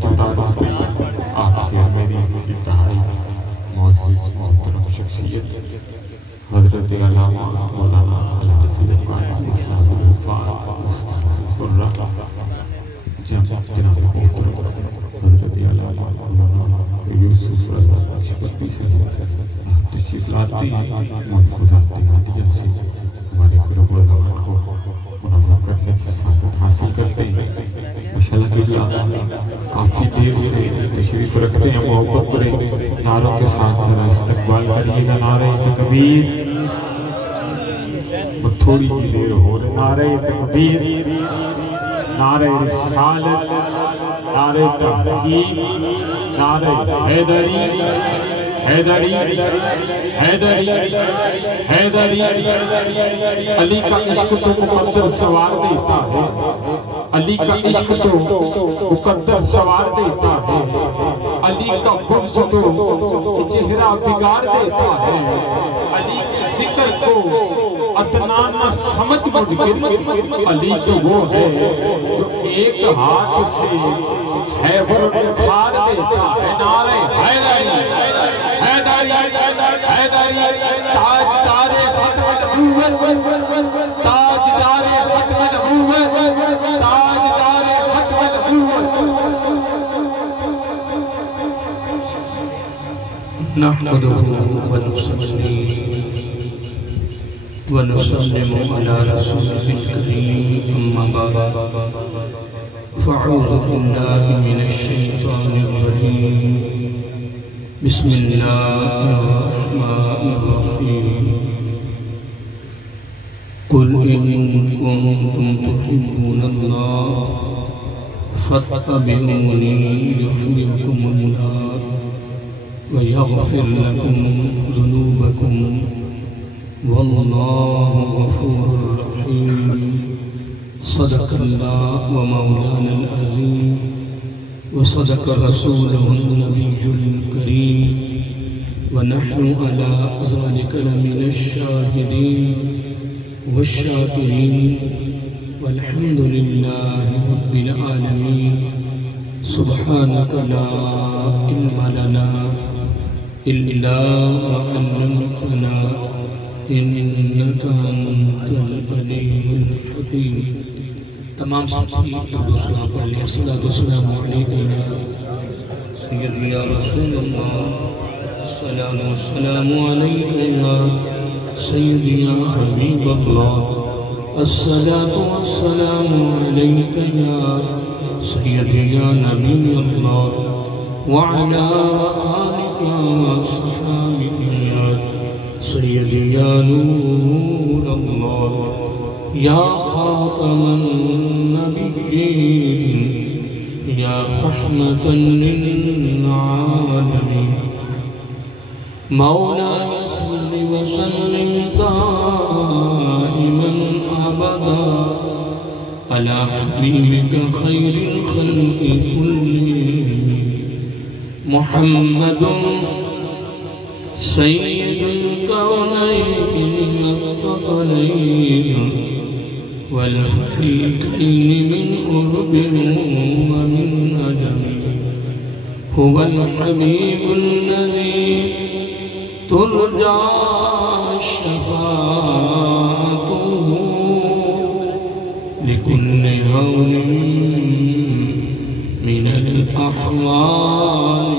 تعارف میں آپ کے میری انتہائی معزز محترم شخصیت حضرت علامہ مولانا الحافظ قائم صاحب الفاظ مستقر جناب محترم حضرت علامہ مولانا یوسف رضا نقشبندی سے تشریف لاتے ہیں محفوظات ہدیہ سے ہمارے قرب العوان کو منظم کرنے کی سعادت حاصل کرتے ہیں ماشاءاللہ کے لیے کافی دیر سے تشریف رکھتے ہیں محبت بڑے نعروں کے ساتھ ذرا استقبال کریے گا نعرہ تکبیر تھوڑی کی دیر ہو رہے نعرہ تکبیر نعرہ رسالت نعرہ تحقیق نعرہ حیدری حیدری حیدری حیدری علی کا عشق تو مقدر سوار دیتا ہے علی کا عشق تو مقدر سوار دیتا ہے علی کا بغض تو چہرہ بگاڑ دیتا ہے علی کی فکر کو ادنان نہ سمجھ مدگر علی تو وہ ہے جو ایک ہاتھ سے خیبر اکھاڑ دیتا ہے نعرہ حیدری حیدری حیدری تاجدار ختم نبوت تاجدار ختم نبوت تاجدار ختم نبوت نحمده ونصلي ونسلم على رسوله الكريم أما بعد فأعوذ بالله من الشيطان الرجيم بسم الله الرحمن الرحيم قل إن كنتم تحبون الله فاتبعوني يحببكم الله ويغفر لكم ذنوبكم والله غفور رحيم صدق الله ومولانا العظيم وصدق رسوله النبي الكريم ونحن على ذلك لمن الشاهدين والشاكرين والحمد لله رب العالمين سبحانك لا علم لنا إلا ما علمتنا إنك أنت العليم الحكيم تمام ساتھی درود و سلام پڑھ لیں الصلاة والسلام علیکم یا سید یا رسول اللہ السلام والسلام علیکم یا سید یا حبیب اللہ الصلاة والسلام علیکم یا سید یا نبی اللہ وعلا آلک وصحابک یا سید یا نور اللہ یا خاتم النبیین یا رحمة للعالمین مولانا صل وسلم دائما ابدا على حبیبک خیر الخلق كلهم محمد سید الكونین الثقلین والفريقين من قرب ومن عجم هو الحبيب الذي ترجى شفاعته لكل هول من الأحوال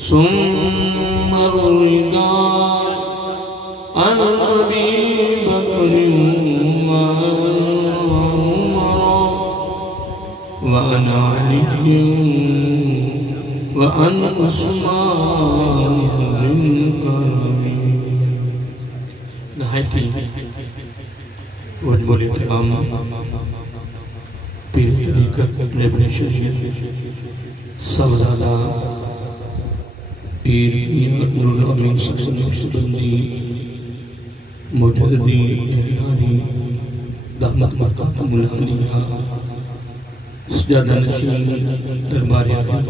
ثم الرجال عن أبي بكر وعمر وعن علي وعن عثمان بن كرم نہایت ہی واجب الاحترام پیر طریقت ابن شریعت سبزادہ پیر نور الامین صاحب نقشبندی مجددی احراری دامت مقام العالیہ سجادہ نشین دربار اعلیٰ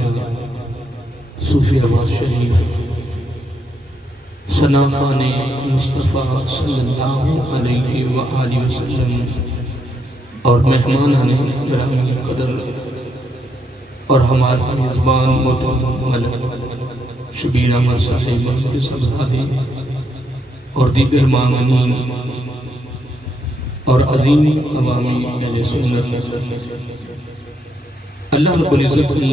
صوفی آواز شریف سنافان مصطفیٰ صلی اللہ علیہ وآلہ وسلم اور مہمانان گرامی قدر اور ہمارے میزبان محترم ملک شبیر احمد صاحب کے صاحبزادے اور دیگر معاملین اور عظیم عوامی اہل سنت، اللہ رب العزت کی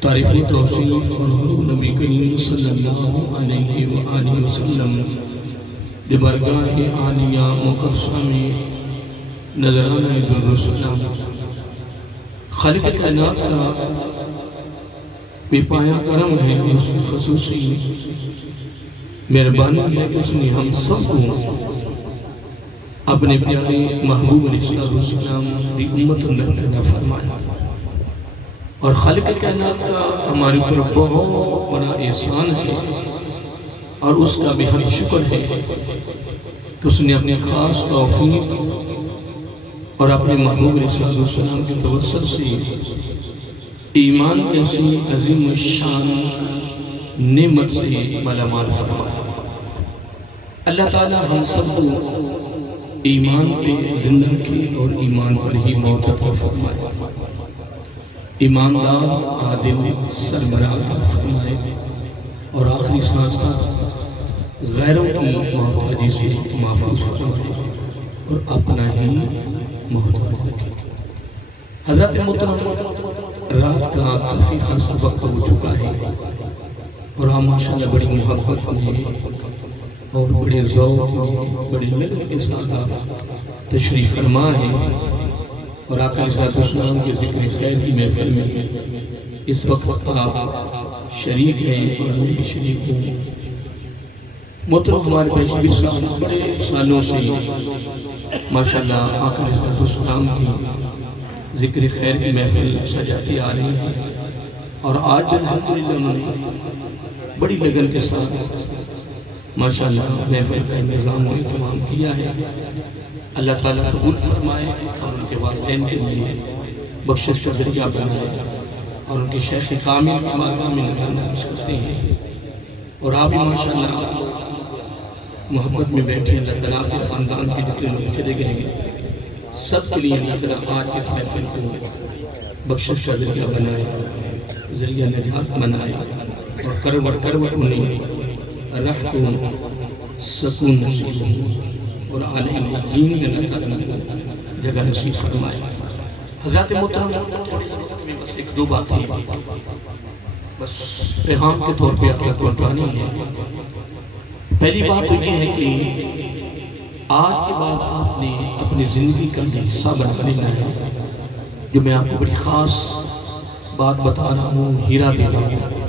تعریف و توصیف اور نبی کریم صلی اللہ علیہ وآلہ وسلم دی بارگاہ عالیہ مقدسہ میں نظرانہ درود و سلام خالق کائنات کا بے پایا کرم ہے، اس کی خصوصی مہربانی ہے کہ اس نے ہم سب کو اپنے پیارے محبوب علیہ السلام دی امت اندر پیدا فرمایا، اور خالق کائنات کا ہمارے اوپر بہت بڑا احسان ہے اور اس کا بھی حد شکر ہے کہ اس نے اپنے خاص توفیق اور اپنے محبوب علیہ السلام کے توسط سے ایمان ایسی عظیم الشان نعمت سے مالامال فرمایا۔ اللہ تعالی ہم سب کو ایمان پہ زندہ رکھے اور ایمان پر ہی موت عطا فرمائے، ایماندار عادل سربراہ عطا فرمائے، اور آخری سانس تک غیروں کی محتاجی سے محفوظ فرمائے اور اپنا ہی محتاج رکھے۔ حضرت محترم، رات کا کافی خاصا وقت ہو چکا ہے اور ہم ماشاءاللہ بڑی محبت میں اور بڑے ذوق میں بڑی لگن کے ساتھ تشریف فرما ہے، اور آقا صلی اللہ علیہ وسلم کے ذکر خیر کی محفل میں اس وقت آپ شریک ہیں اور میں بھی شریک ہوں۔ محترم، ہمارے بھائی بھی صاحب بڑے سالوں سے ماشاءاللہ آقا صلی اللہ علیہ وسلم کی ذکر خیر کی محفل سجاتی آ رہی ہے، اور آج الحمدللہ انہوں نے بڑی لگن کے ساتھ ماشاءاللہ محفل کا انتظام و اہتمام کیا ہے۔ اللہ تعالیٰ قبول فرمائے اور ان کے والدین کے لیے بخشش کا ذریعہ بنائے، اور ان کے شیخ کامل کی بارگاہ میں نظر کرتے ہیں، اور آپ بھی ماشاءاللہ محبت میں بیٹھے اللہ تعالیٰ کے خاندان کے جتنے لوگ چلے گئے ہیں سب کے لیے اللہ تعالیٰ آج اس محفل کو بخشش کا ذریعہ بنائے، ذریعہ نجات بنائے، اور کروٹ انہیں رحت و سکون نصیب ہو اور عالم دین میں اللہ تعالیٰ جگہ نصیب فرمائے۔ حضرات محترم، تھوڑی سی وقت میں بس ایک دو باتیں بس پیغام کے طور پہ آپ تک پہنچانی ہے۔ پہلی بات تو یہ ہے کہ آج کے بعد آپ نے اپنی زندگی کا حصہ بنا لینا ہے، جو میں آپ کو بڑی خاص بات بتا رہا ہوں، ہیرا دے رہا ہوں۔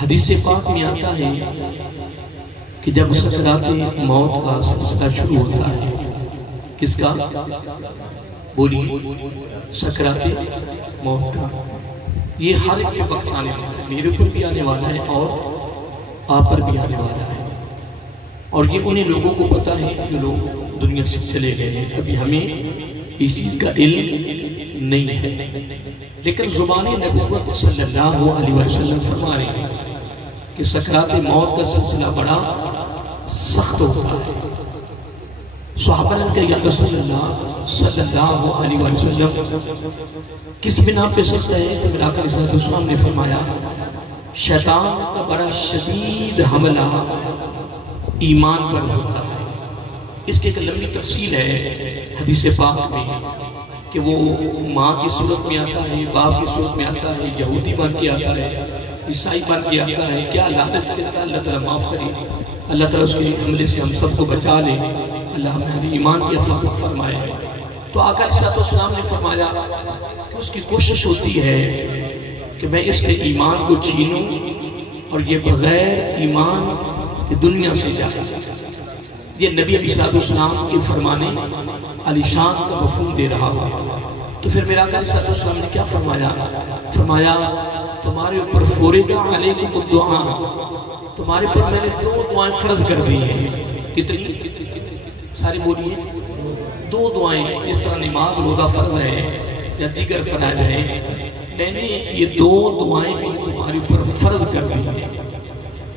حدیث پاک میں آتا ہے کہ جب سکرات موت کا سلسلہ شروع ہوتا ہے، کس کا؟ بولیے، سکرات موت کا۔ یہ ہر ایک کے وقت آنے والا ہے، میرے پر بھی آنے والا ہے اور آپ پر بھی آنے والا ہے، اور یہ انہیں لوگوں کو پتا ہے جو لوگ دنیا سے چلے گئے ہیں۔ ابھی ہمیں اس چیز کا علم نہیں ہے، لیکن زبان نبوت صلی اللہ علیہ وسلم فرما رہے ہیں کہ سکرات موت کا سلسلہ بڑا سخت ہوتا ہے۔ صحابہ نے کہا یا رسول اللہ صلی اللہ علیہ وسلم کس بنا پہ سکتا ہے؟ کہ میرا آقا صلی اللہ علیہ وسلم نے فرمایا شیطان کا بڑا شدید حملہ ایمان پر ہوتا ہے۔ اس کی ایک لمبی تفصیل ہے حدیث پاک میں کہ وہ ماں کی صورت میں آتا ہے، باپ کی صورت میں آتا ہے، یہودی بن کے آتا ہے، عیسائی بن کے آتا ہے، کیا لعنت کرتا ہے، اللہ تعالیٰ معاف کرے، اللہ تعالیٰ اس کے حملے سے ہم سب کو بچا لے، اللہ ہمیں ایمان کی حفاظت فرمائے۔ تو آقا علیہ السلام نے فرمایا کہ اس کی کوشش ہوتی ہے کہ میں اس کے ایمان کو چھینوں اور یہ بغیر ایمان کی دنیا سے جائے۔ یہ نبی علیہ السلام کے فرمانے علی شان کا مفہوم دے رہا ہے۔ تو پھر میرا آقا علیہ السلام نے کیا فرمایا؟ فرمایا تمہارے اوپر فورض علیکم الدعاء، تمہارے پر میں نے 2 دعائیں فرض کر دی ہیں۔ کتنی؟ ساری بولیے، 2 دعائیں۔ اس طرح نماز روزہ فرض ہے یا دیگر فرائض ہیں، میں نے یہ 2 دعائیں بھی تمہارے اوپر فرض کر دی ہیں۔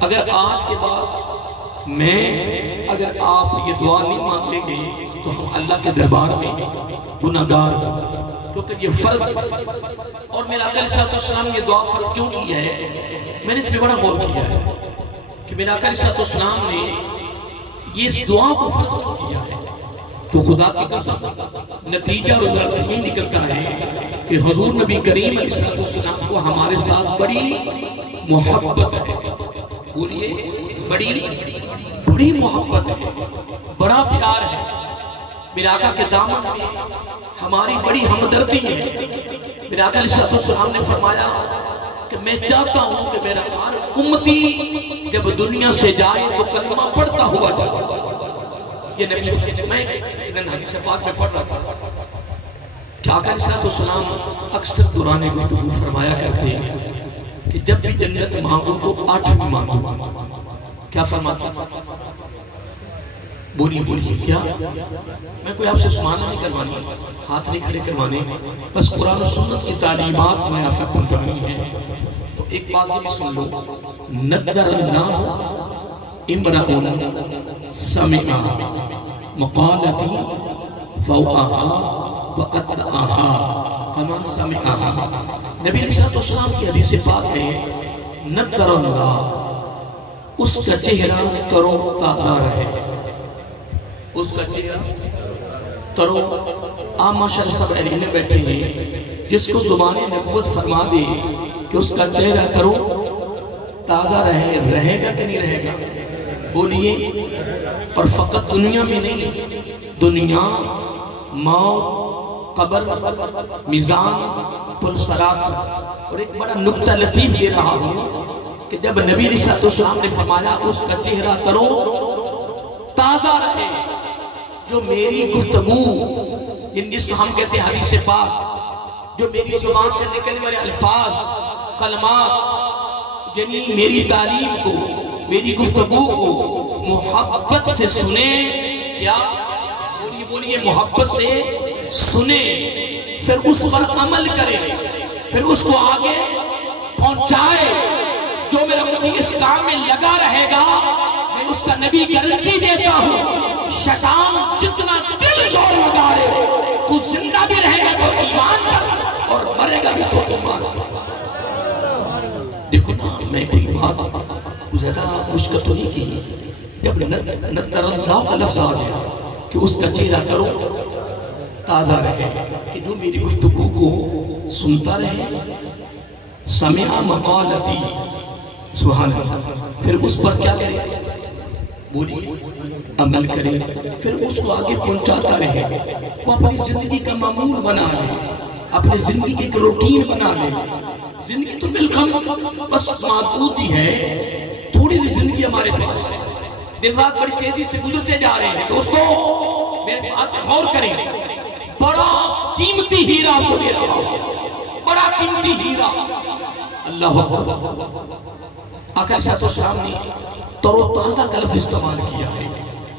اگر آج کے بعد میں اگر آپ یہ دعا نہیں مانگیں گے تو ہم اللہ کے دربار میں گناہگار، کیونکہ یہ فرض، اور میرا آقا علیہ السلام یہ دعا فرض کیوں کیا ہے؟ میں نے اس پہ بڑا غور کیا ہے کہ میرا آقا علیہ السلام نے یہ اس دعا کو فرض کیا ہے، تو خدا کی قسم نتیجہ رزلٹ یہ نکلتا ہے کہ حضور نبی کریم علیہ السلام کو ہمارے ساتھ بڑی محبت ہے، بولیے بڑی محبت ہے، بڑا پیار ہے، میرے آقا کے دامن میں ہماری بڑی ہمدردی ہے۔ میرے آقا علیہ السلام نے فرمایا کہ میں چاہتا ہوں کہ میرا ہر امتی جب دنیا سے جائے تو کلمہ پڑھتا ہوا جائے۔ یہ نبی میں حدیث پاک میں پڑھ رہا تھا کہ آقا علیہ السلام اکثر دوران گفتگو فرمایا کرتے ہیں کہ جب بھی جنت مانگو تو 8 مانگو۔ کیا فرماتا؟ بولیے کیا؟ میں کوئی آپ سے سمانا نہیں کروانی، ہاتھ نہیں کھڑے کروانے، بس قرآن و سنت کی تعلیمات میں آپ تک پہنچانی ہے۔ تو ایک بات بھی سن لو، ندر اللہ امرأن سمعا مقالتی فوقها واتعاها کما سمعها۔ نبی علیہ السلام کی حدیث پاک ہے، ندر اللہ، اس کا چہرہ ترو تازہ رہے، اس کا چہرہ ترو آماشر سب علم میں بیٹھے ہیں، جس کو زبان نبوت فرما دے کہ اس کا چہرہ ترو تازہ رہے گا کہ نہیں رہے گا؟ بولیے۔ اور فقط دنیا میں نہیں، دنیا، موت، قبر، میزان، پل صراط۔ اور ایک بڑا نکتہ لطیف دے رہا ہوں کہ جب نبی علیہ السلام نے فرمایا اس کا چہرہ ترو تازہ رہے، جو میری گفتگو، جس کو ہم کہتے ہیں حدیث پاک، جو میری زبان سے نکلنے والے الفاظ، کلمات، یعنی میری تعلیم کو، میری گفتگو کو محبت سے سنیں، کیا؟ بولیے محبت سے سنیں، پھر اس پر عمل کریں، پھر اس کو آگے پہنچائے۔ جو میرا امتی اس کام میں لگا رہے گا، میں اس کا نبی گارنٹی دیتا ہوں، شیطان جتنا دل زور لگا رہے، تو زندہ بھی رہے گا تو ایمان پر، اور مرے گا بھی تو ایمان پر۔ دیکھو نا، میں کوئی بات زیادہ مشکل تو نہیں کی، جب ندر اللہ کا لفظ آ گیا کہ اس کا چہرہ ترو تازہ رہے، کہ جو میری گفتگو کو سنتا رہے، سمع مقالتی، سبحان اللہ، پھر اس پر کیا کرے؟ بولیے عمل کرے، پھر اس کو آگے پہنچاتا رہے، وہ اپنی زندگی کا معمول بنا لے، اپنی زندگی کی ایک روٹین بنا لے۔ زندگی تو بالکل بس محدود ہی ہے، تھوڑی سی زندگی ہمارے پاس ہے، دن رات بڑی تیزی سے گزرتے جا رہے ہیں۔ دوستو میرے بات غور کریں، بڑا قیمتی ہیرا کو دے رہا ہوں، بڑا قیمتی ہیرا، اللہ اکبر۔ آقا علیہ السلام نے تر و تازہ کا لفظ استعمال کیا ہے،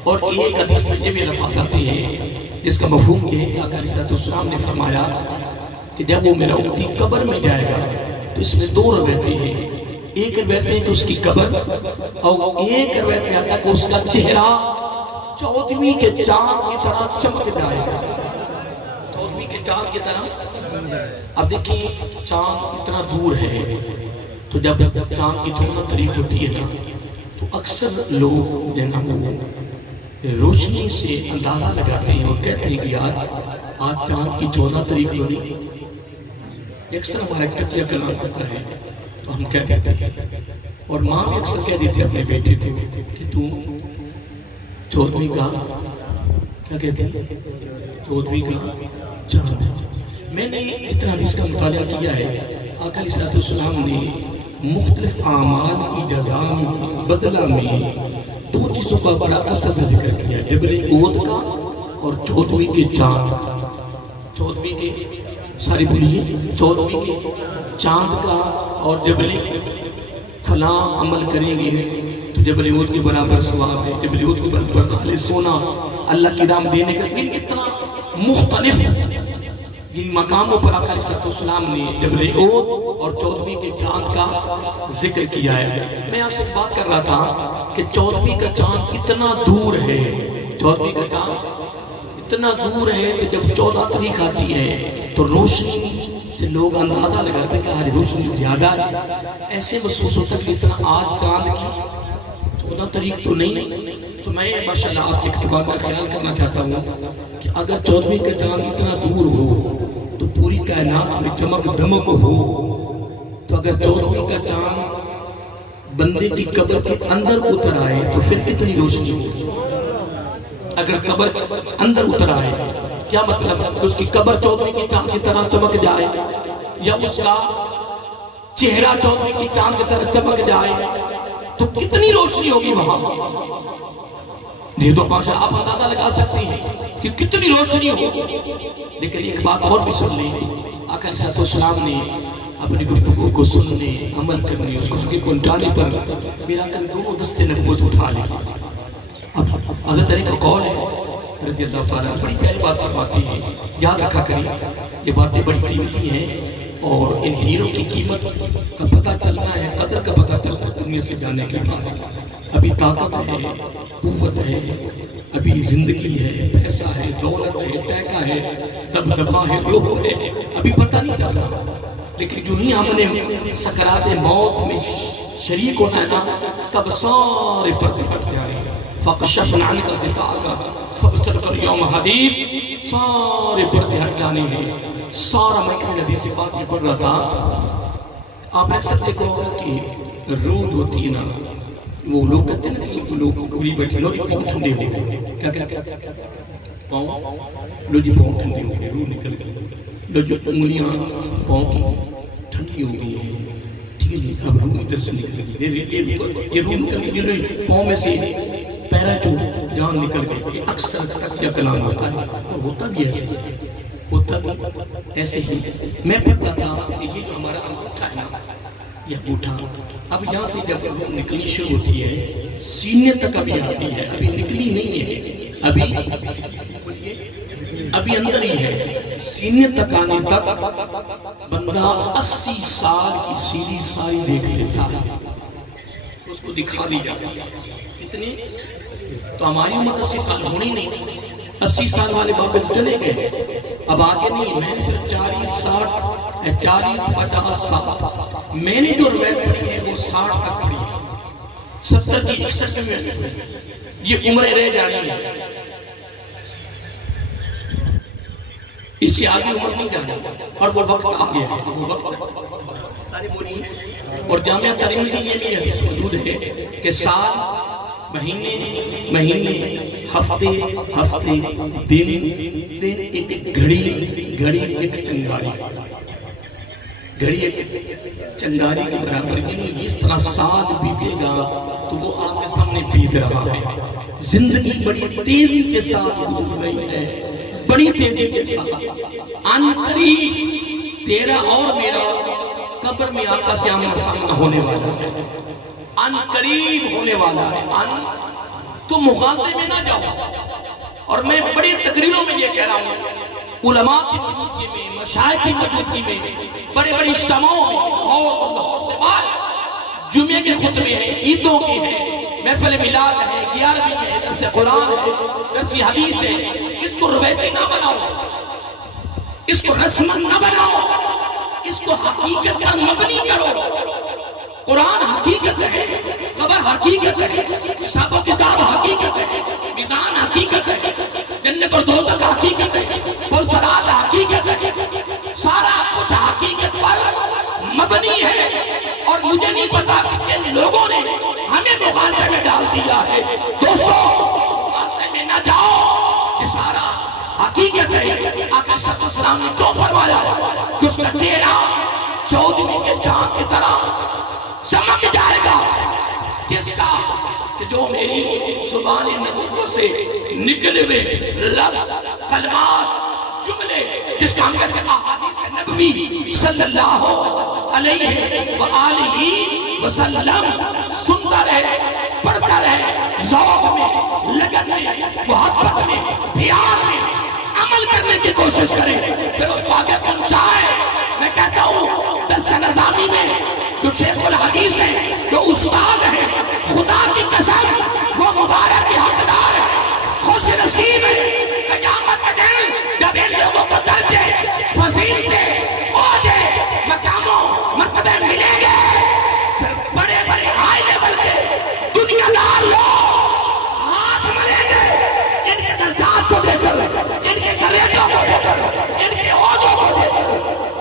اور ایک حدیث میں یہ بھی الفاظ آتے ہیں جس کا مفہوم یہ ہے کہ آقا علیہ السلام نے فرمایا کہ جب وہ میرا امتی قبر میں جائے گا تو اس میں 2 روایتیں ہیں، ایک روایت ہے کہ اس کی قبر، اور ایک روایت میں آتا ہے کہ اس کا چہرہ 14ویں کے چاند کی طرح چمک جائے گا، 14ویں کے چاند کی طرح۔ اب دیکھیں چاند اتنا دور ہے، تو جب چاند کی 14 تاریخ ہوتی ہے نا، تو اکثر لوگ جنہاں وہ روشنی سے اندازہ لگاتے ہیں اور کہتے ہیں کہ یار آج چاند کی 14 تاریخ ہو رہی، اکثر ہمارا تقیہ کلام کرتا ہے تو ہم کہہ دیتے ہیں، اور ماں بھی اکثر کہہ دیتے اپنے بیٹے کو کہ تو 14ویں کا کیا کہتے ہیں، 14ویں کا چاند ہے۔ میں نے اتنا حدیث کا مطالعہ کیا ہے، آقا علیہ السلام نے مختلف اعمال کی جزا میں، بدلہ میں 2 چیزوں کا بڑا اثر سے ذکر کیا، جبل احد کا اور 14ویں کے چاند کا، 14ویں کے ساری بولیے 14ویں کے چاند کا، اور جبل فلاں عمل کریں گے تو جبل احد کے برابر ثواب ہے، جبل احد کے برابر خالص سونا اللہ کی راہ دینے کا۔ اس طرح مختلف ان مقاموں پر آقا علیہ السلام نے جبل احد اور 14ویں کے چاند کا ذکر کیا ہے۔ میں آپ سے بات کر رہا تھا کہ 14ویں کا چاند اتنا دور ہے، 14ویں کا چاند اتنا دور ہے کہ جب 14 تاریخ آتی ہے تو روشنی سے لوگ اندازہ لگاتے ہیں کہ آج روشنی زیادہ ہے۔ ایسے محسوس ہوتا ہے کہ اتنا آج چاند کی 14 تاریخ تو نہیں۔ تو میں ماشاءاللہ آپ سے ایک بات کا خیال کرنا چاہتا ہوں کہ اگر 14ویں کا چاند اتنا دور ہو تو پوری کائنات میں چمک دمک ہو، تو اگر 14ویں کا چاند بندے کی قبر کے اندر اتر آئے تو پھر کتنی روشنی ہو؟ اگر قبر اندر اتر آئے کیا مطلب ہے؟ اس کی قبر 14ویں کی چاند کی طرح چمک جائے، یا اس کا چہرہ 14ویں کی چاند کی طرح چمک جائے تو کتنی روشنی ہوگی وہاں؟ یہ تو آپ اندازہ لگا سکتے ہیں کہ کتنی روشنی ہوگی۔ لیکن ایک بات اور بھی سن لیں، آقا علیہ السلام نے اپنی گفتگو کو سننے، عمل کرنے، اس کو سکے پہنچانے پر میرا کل دونوں دستے نبوت اٹھا لے۔ اب حضرت علی کا قول ہے رضی اللہ تعالیٰ، بڑی پیاری بات فرماتی ہے، یاد رکھا کریں یہ باتیں بڑی قیمتی ہیں، اور ان ہیروں کی قیمت کا پتہ چلنا ہے، قدر کا پتہ چلنا ہے دنیا سے جانے کے بعد۔ ابھی طاقت ہے، قوت ہے، ابھی زندگی ہے، پیسہ ہے، دولت ہے، ٹیکہ ہے، دبدبہ ہے، روح ہے، ابھی پتہ نہیں چل رہا۔ لیکن جو ہی ہم نے سکرات موت میں شریک ہونا ہے نا، تب سارے پردے ہٹ جا رہے ہیں۔ فَقَشَّفْنَا عَنْكَ غِطَاءَكَ فَابْصِرْ الْيَوْمَ حَدِيدٌ، سارے پردے ہٹ جانے ہیں۔ سارا میں ایک حدیث سے بات یہ پڑھ رہا تھا، آپ اکثر دیکھو ہوگا کہ روح ہوتی ہے نا، وہ لوگ کہتے ہیں نا کہ لوگ کبھی بیٹھے لو جی پاؤں ٹھنڈے ہو گئے، کیا کہتے ہیں پاؤں، لو جی پاؤں ٹھنڈے ہو گئے، روح نکل گئی، لو جو انگلیاں پاؤں کی ٹھنڈی ہو گئی ہیں، ٹھیک ہے جی، اب روح ادھر سے نکل گئی، یہ روح نکل گئی، پاؤں میں سے پیرا چوٹ جان نکل گئی۔ اکثر تک کلام ہوتا ہے، اور ہوتا بھی ایسے ہوتا بھی ایسے ہی۔ میں پڑھتا تھا کہ یہ جو ہمارا انگوٹھا ہے نا، یہ انگوٹھا اب یہاں سے جب روح نکلنی شروع ہوتی ہے سینے تک ابھی آتی ہے، ابھی نکلی نہیں ہے، ابھی اندر ہی ہے، سینے تک آنے تک بندہ 80 سال کی سیری ساری دیکھ لیتا ہے، اس کو دکھا دی جاتی ہے۔ کتنے؟ تو ہماری عمر 80 سال ہونی نہیں، 80 سال والے بابے چلے گئے، اب آگے نہیں، میں نے صرف 40 60 40 50 سال میں نے جو روایت پڑھی ہے وہ 60 تک پڑھی ہے، 70 کی 61 میں یہ عمریں رہ جانی ہے، اس سے آگے عمر نہیں جانا، اور وہ وقت آگے ہے، وہ وقت سارے بولیے۔ اور جامعہ ترمذی یہ بھی حدیث موجود ہے کہ سال، مہینے، ہفتے، دن ایک گھڑی ایک چنگاری، گھڑی ایک چنگاری کے برابر، یعنی اس طرح سال بیتے گا تو وہ آپ کے سامنے بیت رہا ہے۔ زندگی بڑی تیزی کے ساتھ گزر رہی ہے، بڑی تیزی کے ساتھ۔ ان قریب تیرا اور میرا قبر میں آقا سے آمنا سامنا ہونے والا ہے، ان قریب ہونے والا ہے۔ تو مغالطے میں نہ جاؤ، اور میں بڑی تقریروں میں یہ کہہ رہا ہوں، علماء کی موجودگی میں، مشائخ کی موجودگی میں، بڑے بڑے اجتماعوں میں، اور سے بعد جمعے کے خطبے ہیں، عیدوں کے ہیں، محفل میلاد ہے، 11ویں ہے، درس قرآن ہے، درس حدیث ہے، اس کو روایتی نہ بناؤ، اس کو رسم نہ بناؤ، اس کو حقیقت پر مبنی کرو۔ قرآن حقیقت ہے، قبر حقیقت ہے، حساب و کتاب حقیقت ہے، میزان حقیقت ہے، جنت اور دوزخ حقیقت ہے، پل صراط حقیقت ہے، سارا کچھ حقیقت پر مبنی ہے۔ اور مجھے نہیں پتا کہ کن لوگوں نے ہمیں مغالطے میں ڈال دیا ہے۔ دوستو، مغالطے میں نہ جاؤ، یہ سارا حقیقت ہے۔ آقا صلی اللہ علیہ وسلم نے کیوں فرمایا کہ اس کا چہرہ 14ویں کے چاند کی طرح چمک جائے گا؟ کس کا؟ کہ جو میری زبان نبوت سے نکلے ہوئے لفظ، کلمات، جملے، جس کا ہم کہتے ہیں احادیث نبوی صلی اللہ علیہ وآلہ وسلم، سنتا رہے، پڑھتا رہے، ذوق میں، لگن میں، محبت میں، پیار میں، عمل کرنے کی کوشش کرے، پھر اس کو آگے پہنچائے۔ میں کہتا ہوں درس نظامی میں جو شیخ الحدیث ہے، جو استاد ہے، خدا کی قسم وہ مبارک کے حقدار ہے، خوش نصیب ہے۔ قیامت کا دن جب ان لوگوں کو درجے، فضیلتیں، عہدے، مقاموں، مرتبے ملیں گے، پھر بڑے بڑے ہائی لیول کے دنیا دار لوگ ہاتھ ملیں گے ان کے درجات کو دے کر، ان کے گریدوں کو دے کر، ان کے عہدوں کو دے کر۔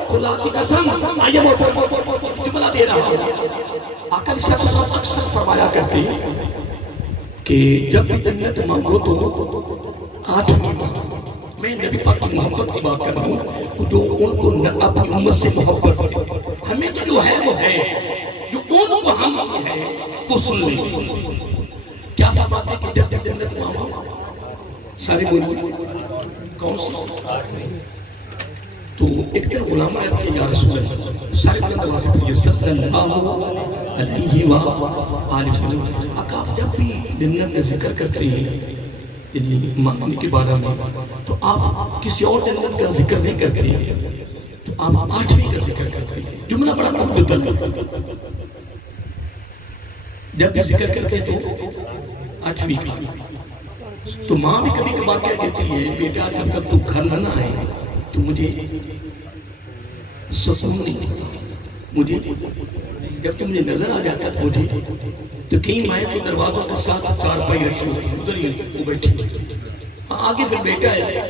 خدا کی قسم آئیے محترم جملہ دے رہا ہوں، آقا علیہ السلام اکثر فرمایا کرتے ہیں کہ جب جنت مانگو تو 8 میں نبی پاک کی محبت کی بات کر رہا ہوں، جو ان کو اپنی امت سے محبت ہے، ہمیں تو جو ہے وہ ہے، جو ان کو ہم سے ہے وہ سن لیں۔ کیا فرماتے ہیں کہ جب جنت مانگو سارے بولو کون سی؟ تو ایک دن غلام آئے کہ یا رسول اللہ، سارے بلند آواز سے پڑھیے صلی اللہ علیہ وآلہ وسلم۔ آقا آپ جب بھی جنت کا ذکر کرتے ہیں مانگنے کے بارے میں، تو آپ کسی اور جنت کا ذکر نہیں کرتے ہیں، تو آپ 8ویں کا ذکر کرتے ہیں۔ جملہ بڑا مبتل، جب بھی ذکر کرتے تو 8ویں کا۔ تو ماں بھی کبھی کبھار کہہ دیتی ہے بیٹا جب تک تو گھر نہ آئے تو مجھے سکون نہیں ملتا، مجھے جب تم مجھے نظر آ جاتا تھا مجھے تو کئی مائیں تو دروازوں کے ساتھ 4 پائی رکھی ہوتی ہیں، ادھر ہی وہ بیٹھی آگے پھر بیٹا ہے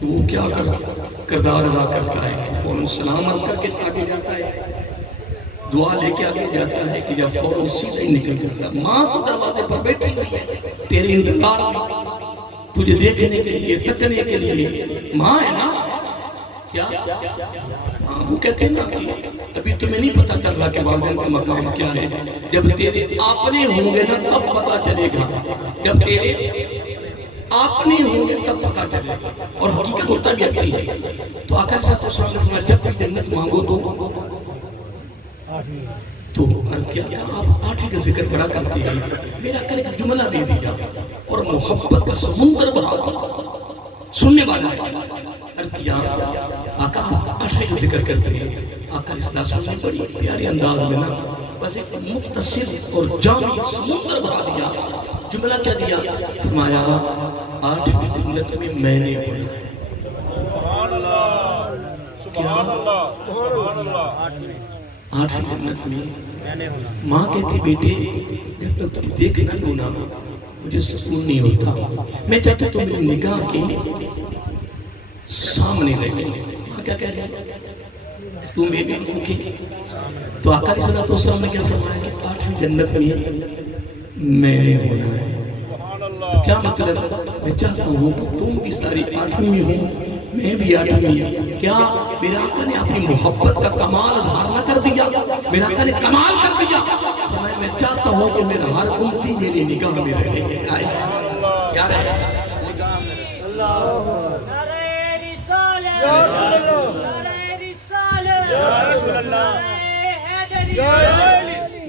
کہ وہ کیا کردار ادا کرتا ہے کہ فوراً سلام عرض کر کے آگے جاتا ہے، دعا لے کے آگے جاتا ہے کہ یا فوراً سیدھا ہی نکل جاتا ہے۔ ماں تو دروازے پر بیٹھی ہوئی ہے تیرے انتظار میں، تجھے دیکھنے کے لیے، تکنے کے لیے۔ ماں ہے نا کیا؟ وہ کہتے ہیں نا کہ ابھی تمہیں نہیں پتا چل رہا کہ والدین کا مقام کیا ہے، جب تیرے اپنے ہوں گے نا تب پتا چلے گا، جب تیرے اپنے ہوں گے تب پتا چلے گا، اور حقیقت ہوتا بھی ایسی ہے۔ تو آقا صلی اللہ علیہ وسلم نے فرمایا جب بھی جنت مانگو تو عرض کیا کہ آپ 8ویں کا ذکر بڑا کرتے ہیں، میرا کر ایک جملہ دے دیا اور محبت کا سمندر بڑھا دیا سننے والا ہے۔ عرض کیا آقا آپ 8ویں کا ذکر کرتے ہیں۔ آقا علیہ السلام نے بڑی پیاری انداز میں نا بس ایک مختصر اور جامع سمندر بڑھا دیا۔ جملہ کیا دیا؟ فرمایا 8ویں جنت میں میں نے بولا۔ سبحان اللہ، سبحان اللہ، سبحان اللہ۔ 8ویں جنت میں ماں کہتی بیٹے جب تک تم دیکھنا لونا مجھے سکون نہیں ہوتا، میں چاہتا تم میری نگاہ کے سامنے رہے۔ ماں کیا کہہ رہی ہے؟ تو میری نگاہ کے تو آقا علیہ السلام نے کیا فرمایا کہ 8ویں جنت میں نے ہونا ہے۔ تو کیا مطلب؟ میں چاہتا ہوں کہ تم بھی ساری 8ویں میں ہوں، میں بھی 8ویں ہوں۔ کیا میرے آقا نے اپنی محبت کا کمال اظہار نہ کر دیا؟ میرے آقا نے کمال کر دیا۔ میں چاہتا ہوں کہ میرا ہر امتی میری نگاہ میں رہے۔ کیا رہے؟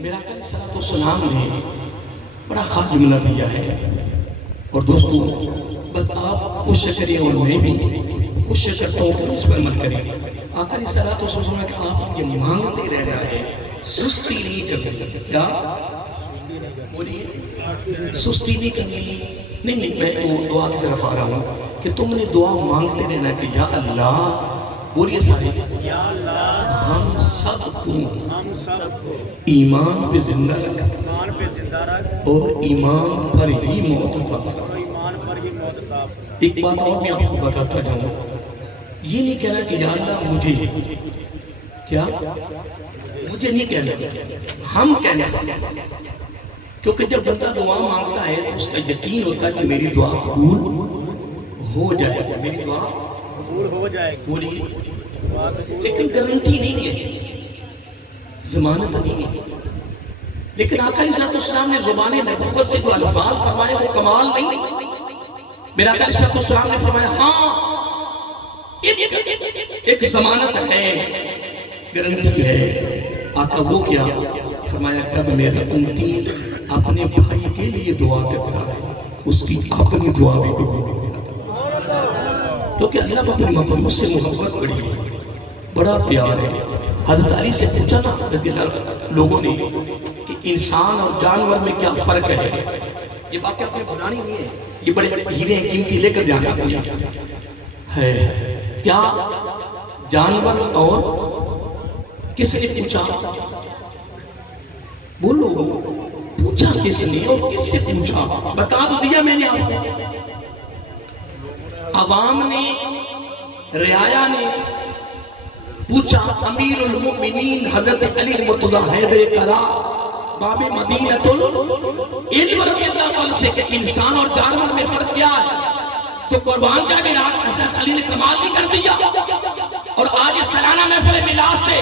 میرا آقا علیہ السلام نے بڑا خاص جملہ دیا ہے، اور دوستو بس آپ کوشش کریں اور میں بھی کوشش کرتا ہوں کہ اس پر عمل کریں۔ آقا علیہ السلام کہ آپ یہ مانگتے رہنا ہے، سستی نہیں کرنی۔ کیا بولیے؟ سستی نہیں کرنی۔ نہیں میں دعا کی طرف آ رہا ہوں کہ تم نے دعا مانگتے رہنا کہ یا اللہ، بولیے سارے، ہم سب کو ایمان پہ زندہ رکھ اور ایمان پر ہی موت عطا فرما۔ ایک بات اور میں آپ کو بتاتا جاؤں، یہ نہیں کہنا کہ یا اللہ مجھے، کیا مجھے نہیں کہنا، ہم کہنا، کیونکہ جب بندہ دعا مانگتا ہے تو اس کا یقین ہوتا ہے کہ میری دعا قبول ہو جائے گا، میری دعا قبول ہو جائے گی، لیکن گارنٹی نہیں ہے، ضمانت نہیں ہے۔ لیکن آقا علیہ السلام نے زبان نبوت سے جو الفاظ فرمائے وہ کمال نہیں۔ میرا آقا علیہ السلام نے فرمایا ہاں ایک ضمانت ہے، گارنٹی ہے۔ آقا وہ کیا؟ فرمایا جب میرا امتی اپنے بھائی کے لیے دعا کرتا ہے اس کی اپنی دعا بھی قبول ہوتی ہے۔ کیونکہ اللہ کو اپنے مخلوق سے محبت بڑا پیار ہے۔ حضرت علی سے پوچھا نا رضی اللہ لوگوں نے کہ انسان اور جانور میں کیا فرق ہے؟ یہ بات کیا اپنے بنانی نہیں ہے، یہ بڑے ہیرے قیمتی لے کر جانا ہے۔ کیا جانور اور کس نے پوچھا؟ بولو، پوچھا کس نے اور کس سے پوچھا؟ بتا تو دیا میں نے آپ کو۔ عوام نے، رعایا نے پوچھا امیر المؤمنین حضرت علی مرتضی حیدر کرا باب مدینۃ العلم رضی اللہ عنہ سے کہ انسان اور جانور میں فرق کیا ہے؟ تو قربان جاوے حضرت علی نے کمال بھی کر دیا۔ اور آج اس سالانہ محفل میلاد سے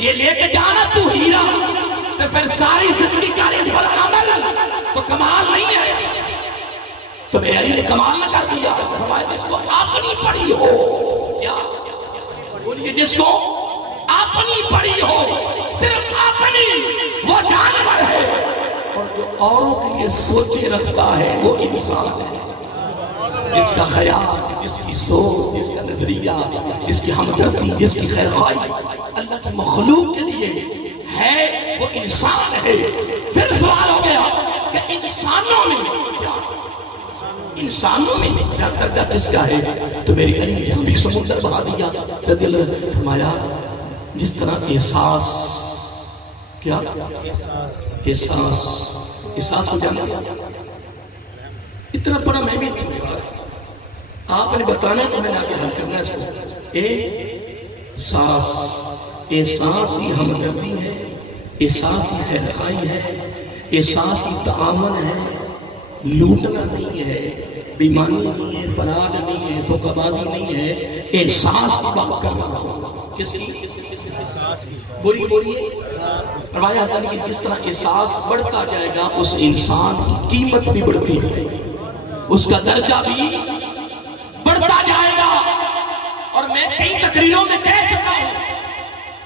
یہ لے کے جانا تو ہیرا، تو پھر ساری زندگی کا اس پر عمل تو کمال نہیں ہے۔ تو میرے علی نے کمال نہ کر دیا، فرمایا جس کو اپنی پڑی ہو، کیا بولیے، جس کو اپنی پڑی ہو، صرف اپنی، وہ جانور ہے، اور جو اوروں کے لیے سوچے رکھتا ہے وہ انسان ہے۔ جس کا خیال، جس کی سوچ، جس کا نظریہ، جس کی ہمدردی، جس کی خیرخواہی اللہ کی مخلوق کے لیے ہے، وہ انسان ہے۔ پھر سوال ہو گیا کہ انسانوں میں زیادہ درجہ کس کا ہے؟ تو میری علی نے ہم ایک سمندر بہا دیا رضی اللہ عنہ، فرمایا جس طرح احساس، کیا احساس کو جانا، اتنا بڑا میں بھی نہیں ہوں، آپ نے بتانا تو میں نے آگے حل کرنا ہے اس کو۔ احساس ہی ہمدردی ہے، احساس ہی خیرخواہی ہے، احساس ہی تعاون ہے، لوٹنا نہیں ہے، بیمانی نہیں ہے، فراغ نہیں ہے، دھوکہ بازی نہیں ہے، احساس کی بات کرنا۔ کس کی؟ بولیے فرمایا حضرت کہ جس طرح احساس بڑھتا جائے گا اس انسان کی قیمت بھی بڑھتی ہے، اس کا درجہ بھی بڑھتا جائے گا۔ اور میں کئی تقریروں میں کہہ چکا ہوں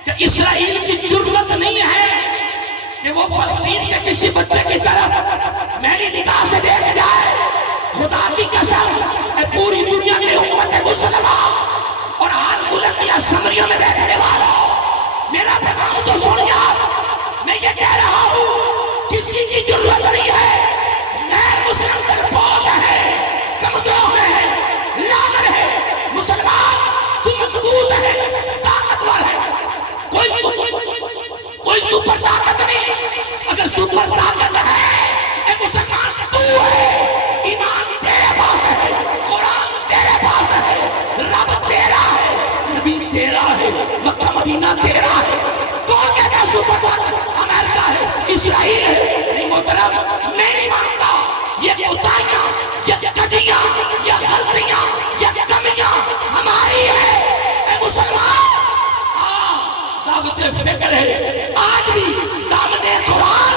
کہ اسرائیل کی جرأت نہیں ہے کہ وہ فلسطین کے کسی بچے کی طرف میری نگاہ سے دیکھ جائے۔ خدا کی قسم اے پوری دنیا کی امت مسلمہ اور ہر ملک یا اسمبلیوں میں بیٹھنے والا، میرا پیغام تو سن یار، میں یہ کہہ رہا ہوں کسی کی جرأت نہیں ہے، غیر مسلم ڈرپوک ہے، کمزور ہے، لاغر ہے، مسلمان تو مضبوط ہے، طاقتور ہے، کوئی سپر طاقت نہیں۔ اگر سپر طاقت ہے اے مسلمان تو ہے، ایمان تیرے پاس ہے، قرآن تیرے پاس ہے، رب تیرا ہے، نبی تیرا ہے، مکہ مدینہ تیرا ہے۔ کون کہتا ہے سپر طاقت امریکہ ہے، اسرائیل ہے؟ نہیں محترم، میں نہیں مانتا۔ یہ کوتاہیاں، یہ کجیاں، یہ غلطیاں، یہ کمیاں ہماری ہے۔ اے مسلمان دعوت فکر ہے، آج بھی دامن قرآن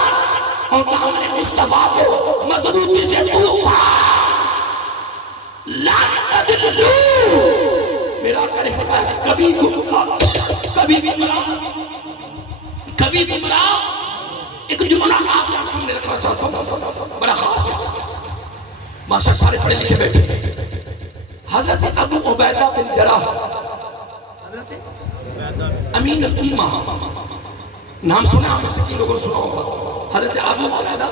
اور دامن مصطفیٰ کو مضبوطی سے تو لن تضلوا۔ میرا کرے فرمایا کبھی گمراہ، کبھی گمراہ۔ ایک جملہ آپ کے سامنے رکھنا چاہتا ہوں، بڑا خاص ہے، ماشاء سارے پڑھے لکھے بیٹھے۔ حضرت ابو عبیدہ بن جراح امین الامہ، نام سنا ہم سے کن لوگوں نے سنا ہوگا، حضرت ابو عبیدہ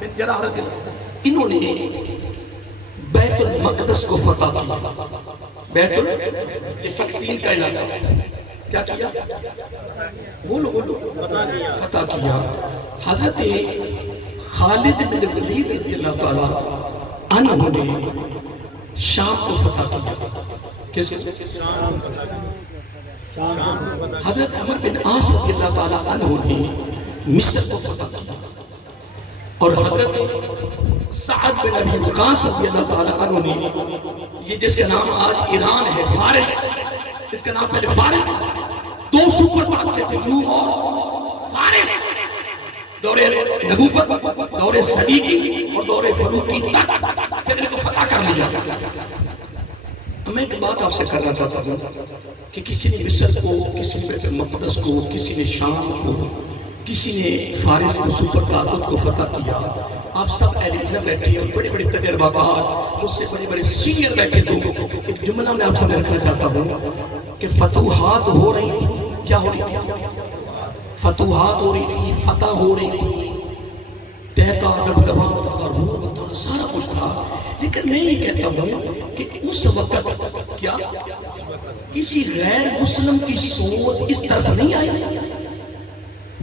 بن جراح رضی اللہ، انہوں نے بیت المقدس کو فتح کیا۔ بیت فلسطین کا علاقہ کیا کیا؟ بولو فتح کیا۔ حضرت خالد بن ولید رضی اللہ تعالیٰ عنہ نے شام کو فتح کیا۔ کس کو؟ حضرت عمر بن عاص رضی اللہ تعالیٰ عنہ نے مصر کو فتح کیا، اور حضرت سعد بن ابی وقاص رضی اللہ تعالیٰ عنہ نے، یہ جس کا نام آج ایران ہے، فارس، اس کا نام پہلے فارس، دو سپر طاقتیں تھے، روم اور فارس، دور نبوت، دور صدیقی اور دور فاروقی تک پھر ان کو فتح کر لیا۔ میں ایک بات آپ سے کرنا چاہتا ہوں کہ کسی نے مصر کو، کسی نے بیت المقدس کو، کسی نے شام کو، کسی نے فارس کو سپر طاقت کو فتح کیا. آپ سب اہل علم بیٹھے اور بڑے بڑے تجربہ کار مجھ سے بڑے بڑے سینئر بیٹھے. تو ایک جملہ میں آپ سامنے رکھنا چاہتا ہوں کہ فتوحات ہو رہی تھی. کیا ہو رہی تھی؟ فتوحات ہو رہی تھی، فتح ہو رہی تھی، ٹہتا دبدبا تھا، روب تھا، سارا کچھ تھا. لیکن میں یہ کہتا ہوں کہ اس وقت کیا کسی غیر مسلم کی سوچ اس طرف نہیں آئی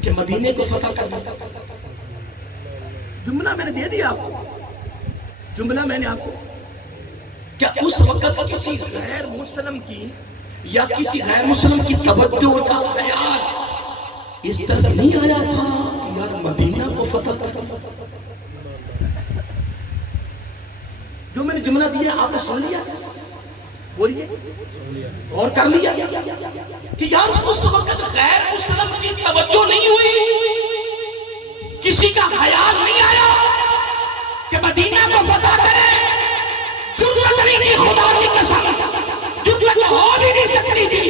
کہ مدینے کو فتح کر دیا. جملہ میں نے دے دیا آپ کو، جملہ میں نے آپ کو. کیا اس وقت کسی غیر مسلم کی یا کسی غیر مسلم کی توجہ کا خیال اس طرف نہیں آیا تھا کہ یار مدینہ کو فتح کر دیا؟ جو میں نے جملہ دیا آپ نے سن لیا، بولیے اور کر لیا کہ یار اس وقت غیر مسلم کی توجہ نہیں ہوئی، کسی کا خیال نہیں آیا کہ مدینہ کو فتح کرے. جرأت نہیں تھی، خدا کی قسم جرأت ہو بھی نہیں سکتی تھی،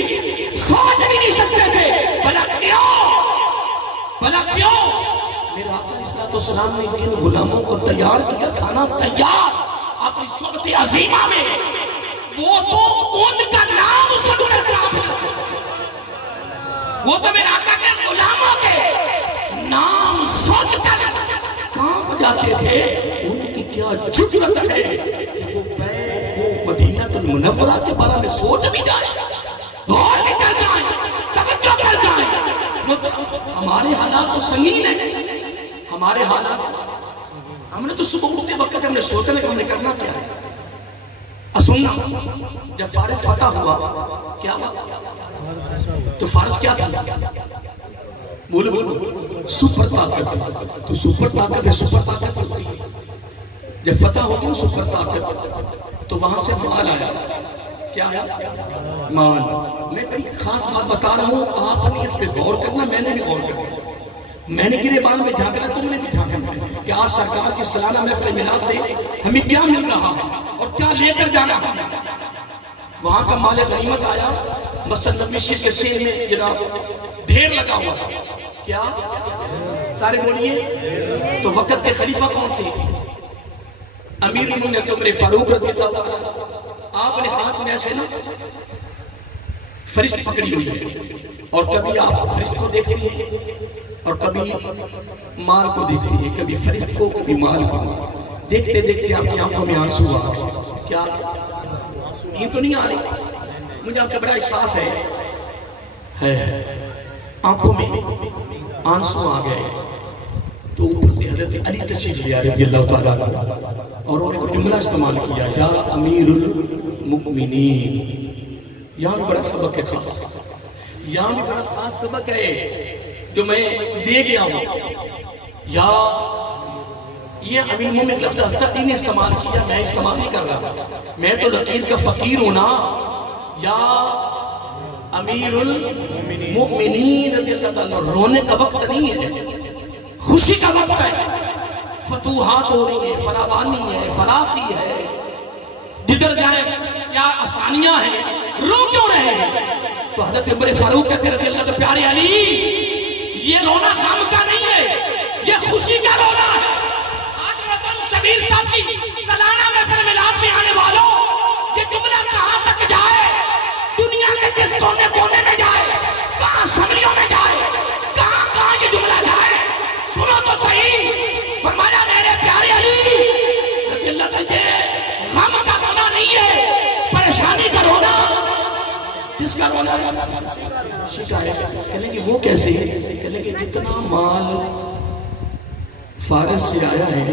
سوچ بھی نہیں سکتے تھے. بھلا کیوں میرے آقا علیہ السلام نے جن غلاموں کو تیار کیا تھا نا، تیار اپنی صورت عظیمہ میں، وہ تو ان کا نام سن کر کام کرتے، وہ تو میرے آقا کے غلاموں کے نام سن کر کام جاتے تھے. ان کی کیا جرأت ہے کہ وہ مدینہ المنورہ کے بارے میں سوچ بھی جائے، غور بھی کر جائے، توجہ کر جائے. ہمارے حالات تو سنگین ہیں، ہمارے حالات. ہم نے تو صبح اٹھتے وقت ہم نے سوچنے کہ ہم نے کرنا کیا ہے. سننا، جب فارس فتح ہوا کیا ہوا؟ تو فارس کیا تھا؟ بولو سپر طاقت. تو سپر طاقت ہے، سپر طاقت ہوتی ہے. جب فتح ہوگی نا سپر طاقت، تو وہاں سے مال آیا. کیا آیا؟ مال. میں بڑی خاص بات بتا رہا ہوں، آپ نے اس پہ غور کرنا، میں نے بھی غور کرنا. میں نے گریبان میں جھانکنا، تم نے بھی جھانکنا کہ آج سرکار کی سالانہ محفل میلاد سے ہمیں کیا مل رہا اور کیا لے کر جانا. وہاں کا مال غنیمت آیا، مسجد نبوی شریف کے سین میں جناب ڈھیر لگا ہوا. کیا سارے بولیے؟ تو وقت کے خلیفہ کون تھے؟ امیر المومنین عمر فاروق رضی اللہ عنہ. آپ نے ہاتھ میں ایسے نا فرشت پکڑی ہوئی ہے، اور کبھی آپ فرشت کو دیکھتے ہیں اور کبھی مال کو دیکھتے ہیں، کبھی فرشت کو کبھی مال کو. دیکھتے دیکھتے آپ کی آنکھوں میں آنسو آ گئے. کیا یہ تو نہیں آ رہی؟ مجھے آپ کا بڑا احساس ہے آنکھوں میں آنسو آ گئے. تو اوپر سے حضرت علی تشریف لے آئے رضی اللہ تعالیٰ اور انہوں نے جملہ استعمال کیا، یا امیر المؤمنین. یہاں بھی بڑا سبق ہے خاص، یہاں بھی بڑا خاص سبق ہے جو میں دے گیا ہوں. یا یہ امیر المؤمنین لفظ حضرت علی نے استعمال کیا، میں استعمال نہیں کر رہا. میں تو لکیر کا فقیر ہوں نا. یا امیر المؤمنین رضی اللہ تعالیٰ. رونے کا وقت نہیں ہے، خوشی کا وقت ہے. فتوحات ہو رہی ہیں، فراوانی ہے، فراخی ہے، جدھر جائے کیا آسانیاں ہیں. رو کیوں رہے ہیں؟ تو حضرت عمر فاروق کہتے رضی اللہ کے پیارے علی، یہ رونا غم کا نہیں ہے، یہ خوشی کا رونا ہے. آج وطن شبیر صاحب کی سالانہ محفل میلاد میں آنے والوں، یہ جملہ کہاں تک جائے، دنیا کے کس کونے کونے میں جائے، کہاں اسمبلیوں میں جائے، کہاں کہاں یہ جملہ جائے، سنو تو صحیح. فرمایا میرے پیارے علی رضی اللہ عنہ، یہ غم کا رونا نہیں ہے، پریشانی کا رونا. کس کا رونا؟ شکایت. کہنے کہ وہ کیسے ہے؟ کہنے کہ جتنا مال فارس سے آیا ہے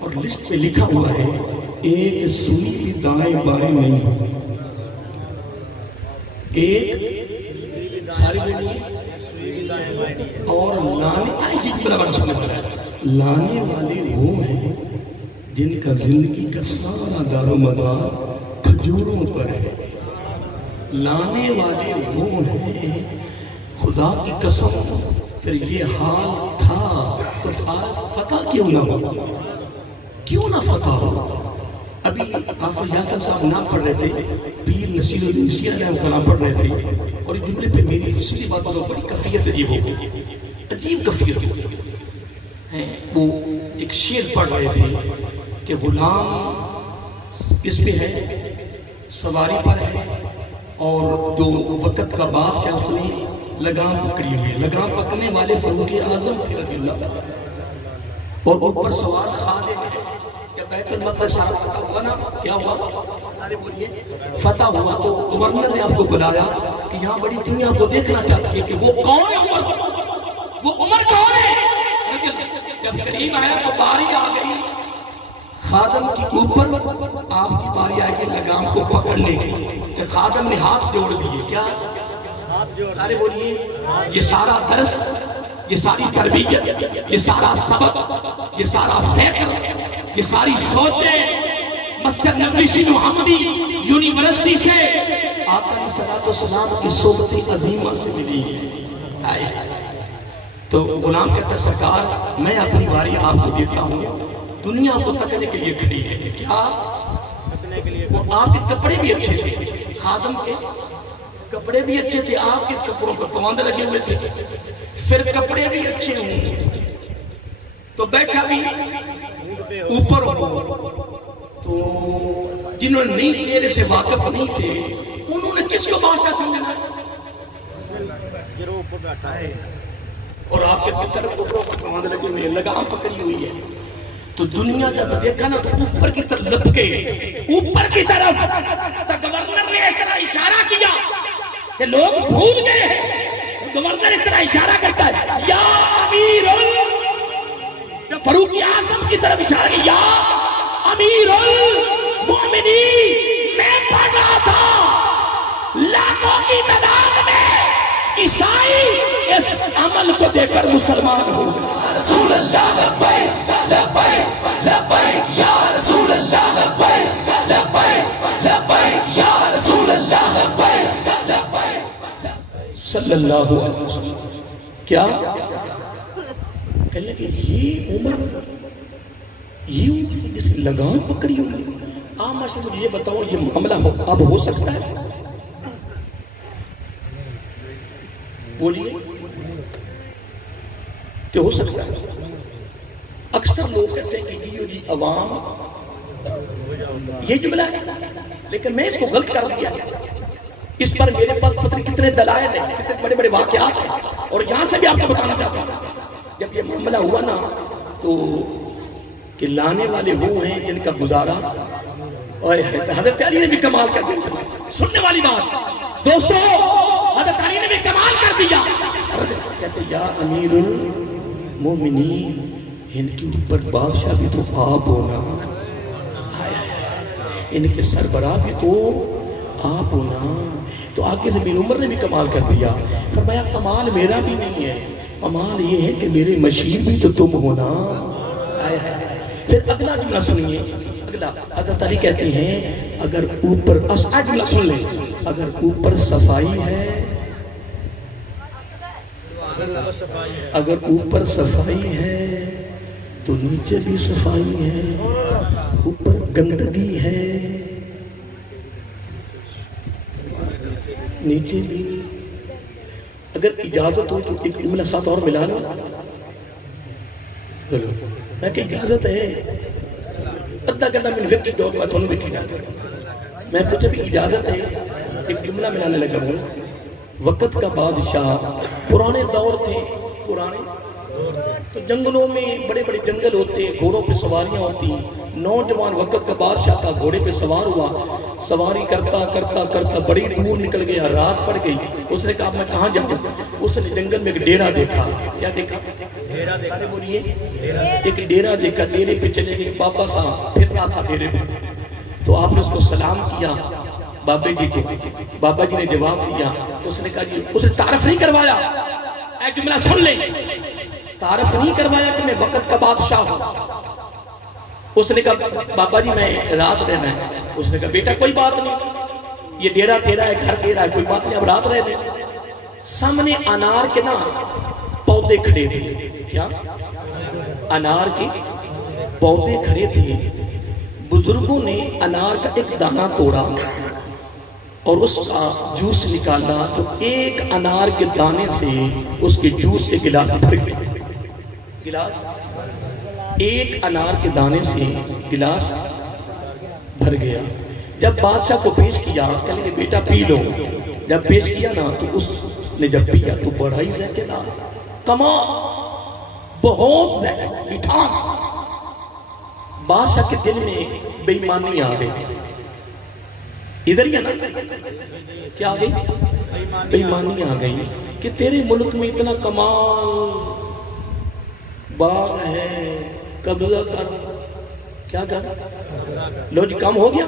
اور لسٹ پہ لکھا ہوا ہے، ایک سوئی بھی دائیں بائیں نہیں. ایک ساری اور لانے والے وہ ہیں جن کا زندگی کا سارا دار و مدار کھجوروں پر ہے. لانے والے وہ ہیں. خدا کی قسم پھر یہ حال تھا تو فارس فتح کیوں نہ ہو؟ کیوں نہ فتح ہو؟ ابھی حافظ یاسر صاحب نہ پڑھ رہے تھے، پیر نصیر الدین علیہ السلام پڑھ رہے تھے، اور اس جملے پہ میری دوسری بات بڑی کفیت عجیب ہو گئی. عجیب کفیت وہ ایک شعر پڑھ رہے تھے کہ غلام اس پہ ہے، سواری پر ہے، اور جو وقت کا بادشاہ اس نے لگام پکڑی ہوئی، لگام پکڑنے والے فاروق اعظم تھے رضی اللہ، اور اوپر سوار خادم ہے۔ جب بیت المقدس فتح ہوا نا، کیا ہوا؟ فتح ہوا تو گورنر نے آپ کو بلایا کہ یہاں بڑی دنیا کو دیکھنا چاہتی ہے کہ وہ کون ہے عمر، وہ عمر کون ہے؟ جب قریب آیا تو باری آ گئی خادم کی اوپر، آپ کی باری آئے کہ لگام کو پکڑنے کی، کہ خادم نے ہاتھ جوڑ دیے۔ کیا سارے بولیے، یہ سارا درس، یہ ساری تربیت، یہ سارا سبق، یہ سارا فکر، یہ ساری سوچیں مسجد نبوی شیخ محمدی یونیورسٹی سے آقا علیہ الصلوۃ والسلام کی صحبت عظیمہ سے ملی ہے۔ تو غلام کہتا ہے سرکار میں اپنی باری آپ کو دیتا ہوں، دنیا کو تکنے کے لیے کھڑی ہے۔ کیا؟ وہ آپ کے کپڑے بھی اچھے تھے، خادم کے کپڑے بھی اچھے تھے، آپ کے کپڑوں پر پواندے لگے ہوئے تھے، پھر کپڑے بھی اچھے ہوں تو بیٹھا بھی اوپر ہو، تو جنہوں نے نئی چہرے سے واقف نہیں تھے انہوں نے کس کو بادشاہ سمجھنا، اور آپ کے طرف کپڑوں پر پواندے لگے ہوئے، لگام پکڑی ہوئی ہے۔ تو دنیا جب دیکھا نا تو اوپر کی طرف لپکے، اوپر کی طرف، تو گورنر نے اس طرح اشارہ کیا کہ لوگ بھول گئے ہیں۔ گورنر اس طرح اشارہ کرتا ہے یا امیر فاروق اعظم کی طرف اشارہ کیا، یا امیر المؤمنین، میں پڑھ رہا تھا لاکھوں کی تعداد میں عیسائی اس عمل کو دیکھ کر مسلمان ہو گئے۔ رسول اللہ لبیک لبیک لبیک یا رسول اللہ لبیک لبیک لبیک یا رسول اللہ لبیک لبیک صلی اللہ علیہ وسلم۔ کیا کہنے لگے یہ عمر جس کی لگام پکڑی ہوئی، عام سے مجھے یہ بتاؤ یہ معاملہ اب ہو سکتا ہے؟ بولیے کہ ہو سکتا ہے؟ اکثر لوگ کہتے ہیں کہ یہ عوام یہ جملہ ہے، لیکن میں اس کو غلط کر دیا، اس پر میرے پاس پتہ نہیں کتنے دلائل ہیں، کتنے بڑے بڑے واقعات ہیں، اور یہاں سے بھی آپ کو بتانا چاہتا ہوں۔ جب یہ معاملہ ہوا نا تو کہ لانے والے وہ ہیں جن کا گزارا، اور حضرت علی نے بھی کمال کر دیا۔ سننے والی بات دوستو، حضرت علی نے بھی کمال کر دیا، کہتے یا امیر المومنین، ان کے اوپر بادشاہ بھی تو آپ ہونا، ان کے سربراہ بھی تو آپ ہونا۔ تو آگے سے میری عمر نے بھی کمال کر دیا، فرمایا کمال میرا بھی نہیں ہے، کمال یہ ہے کہ میری مشین بھی تو تم ہونا۔ پھر اگلا جملہ سنیے، اگلا حضرت علی کہتے ہیں اگر اوپر جملہ سن لیں، اگر اوپر صفائی ہے، اگر اوپر صفائی ہے تو نیچے بھی صفائی ہے، اوپر گندگی ہے نیچے بھی۔ اگر اجازت ہو تو ایک جملہ ساتھ اور ملا لو، میں کہ اجازت ہے ادھا گھنٹہ میں وقت دو میں تھوڑا بھی ٹھیک میں مجھے بھی اجازت ہے ایک جملہ ملانے لگا ہوں۔ وقت کا بادشاہ پرانے دور تھے، پرانے تو جنگلوں میں بڑے بڑے جنگل ہوتے، گھوڑوں پہ سواریاں ہوتی، نوجوان وقت کا بادشاہ تھا، گھوڑے پہ سوار ہوا، سواری کرتا کرتا کرتا بڑی دور نکل گیا، رات پڑ گئی، اس نے کہا میں کہاں جاؤں؟ اس نے جنگل میں ایک ڈیرا دیکھا۔ کیا دیکھا؟ ڈیرا دیکھا، بولیے ایک ڈیرا دیکھا، ڈیرے پہ چلے گئے، بابا صاحب پھر رہا تھا ڈیرے پہ، تو آپ نے اس کو سلام کیا بابا جی کو، بابا جی نے جواب دیا، اس نے کہا جی، اس نے تعارف نہیں کروایا، اے جملہ سن لیں، تعارف نہیں کروایا کہ میں وقت کا بادشاہ ہوں۔ اس نے کہا بابا جی میں رات رہنا ہے، اس نے کہا بیٹا کوئی بات نہیں، یہ ڈیرا تیرا ہے، گھر تیرا ہے، کوئی بات نہیں، اب رات رہ دیں۔ سامنے انار کے نا پودے کھڑے تھے، کیا انار کے پودے کھڑے تھے، بزرگوں نے انار کا ایک دانہ توڑا، اور اس کا جوس نکالا تو ایک انار کے دانے سے اس کے جوس سے گلاس بھر گیا. گلاس ایک انار کے دانے سے گلاس بھر گیا. جب بادشاہ کو پیش کیا کہنے کہ بیٹا پی لو. جب پیش کیا نا تو اس نے جب پیا تو بڑا ہی ذائقے دار, کمال, بہت مٹھاس. بادشاہ کے دل میں بے ایمانی آ گئی. ادھر ہی ہے نا, کیا آ گئی؟ بے ایمانی آ گئی کہ تیرے ملک میں اتنا کمال باغ ہے, قبضہ کر. کیا کر لو جی, کام ہو گیا,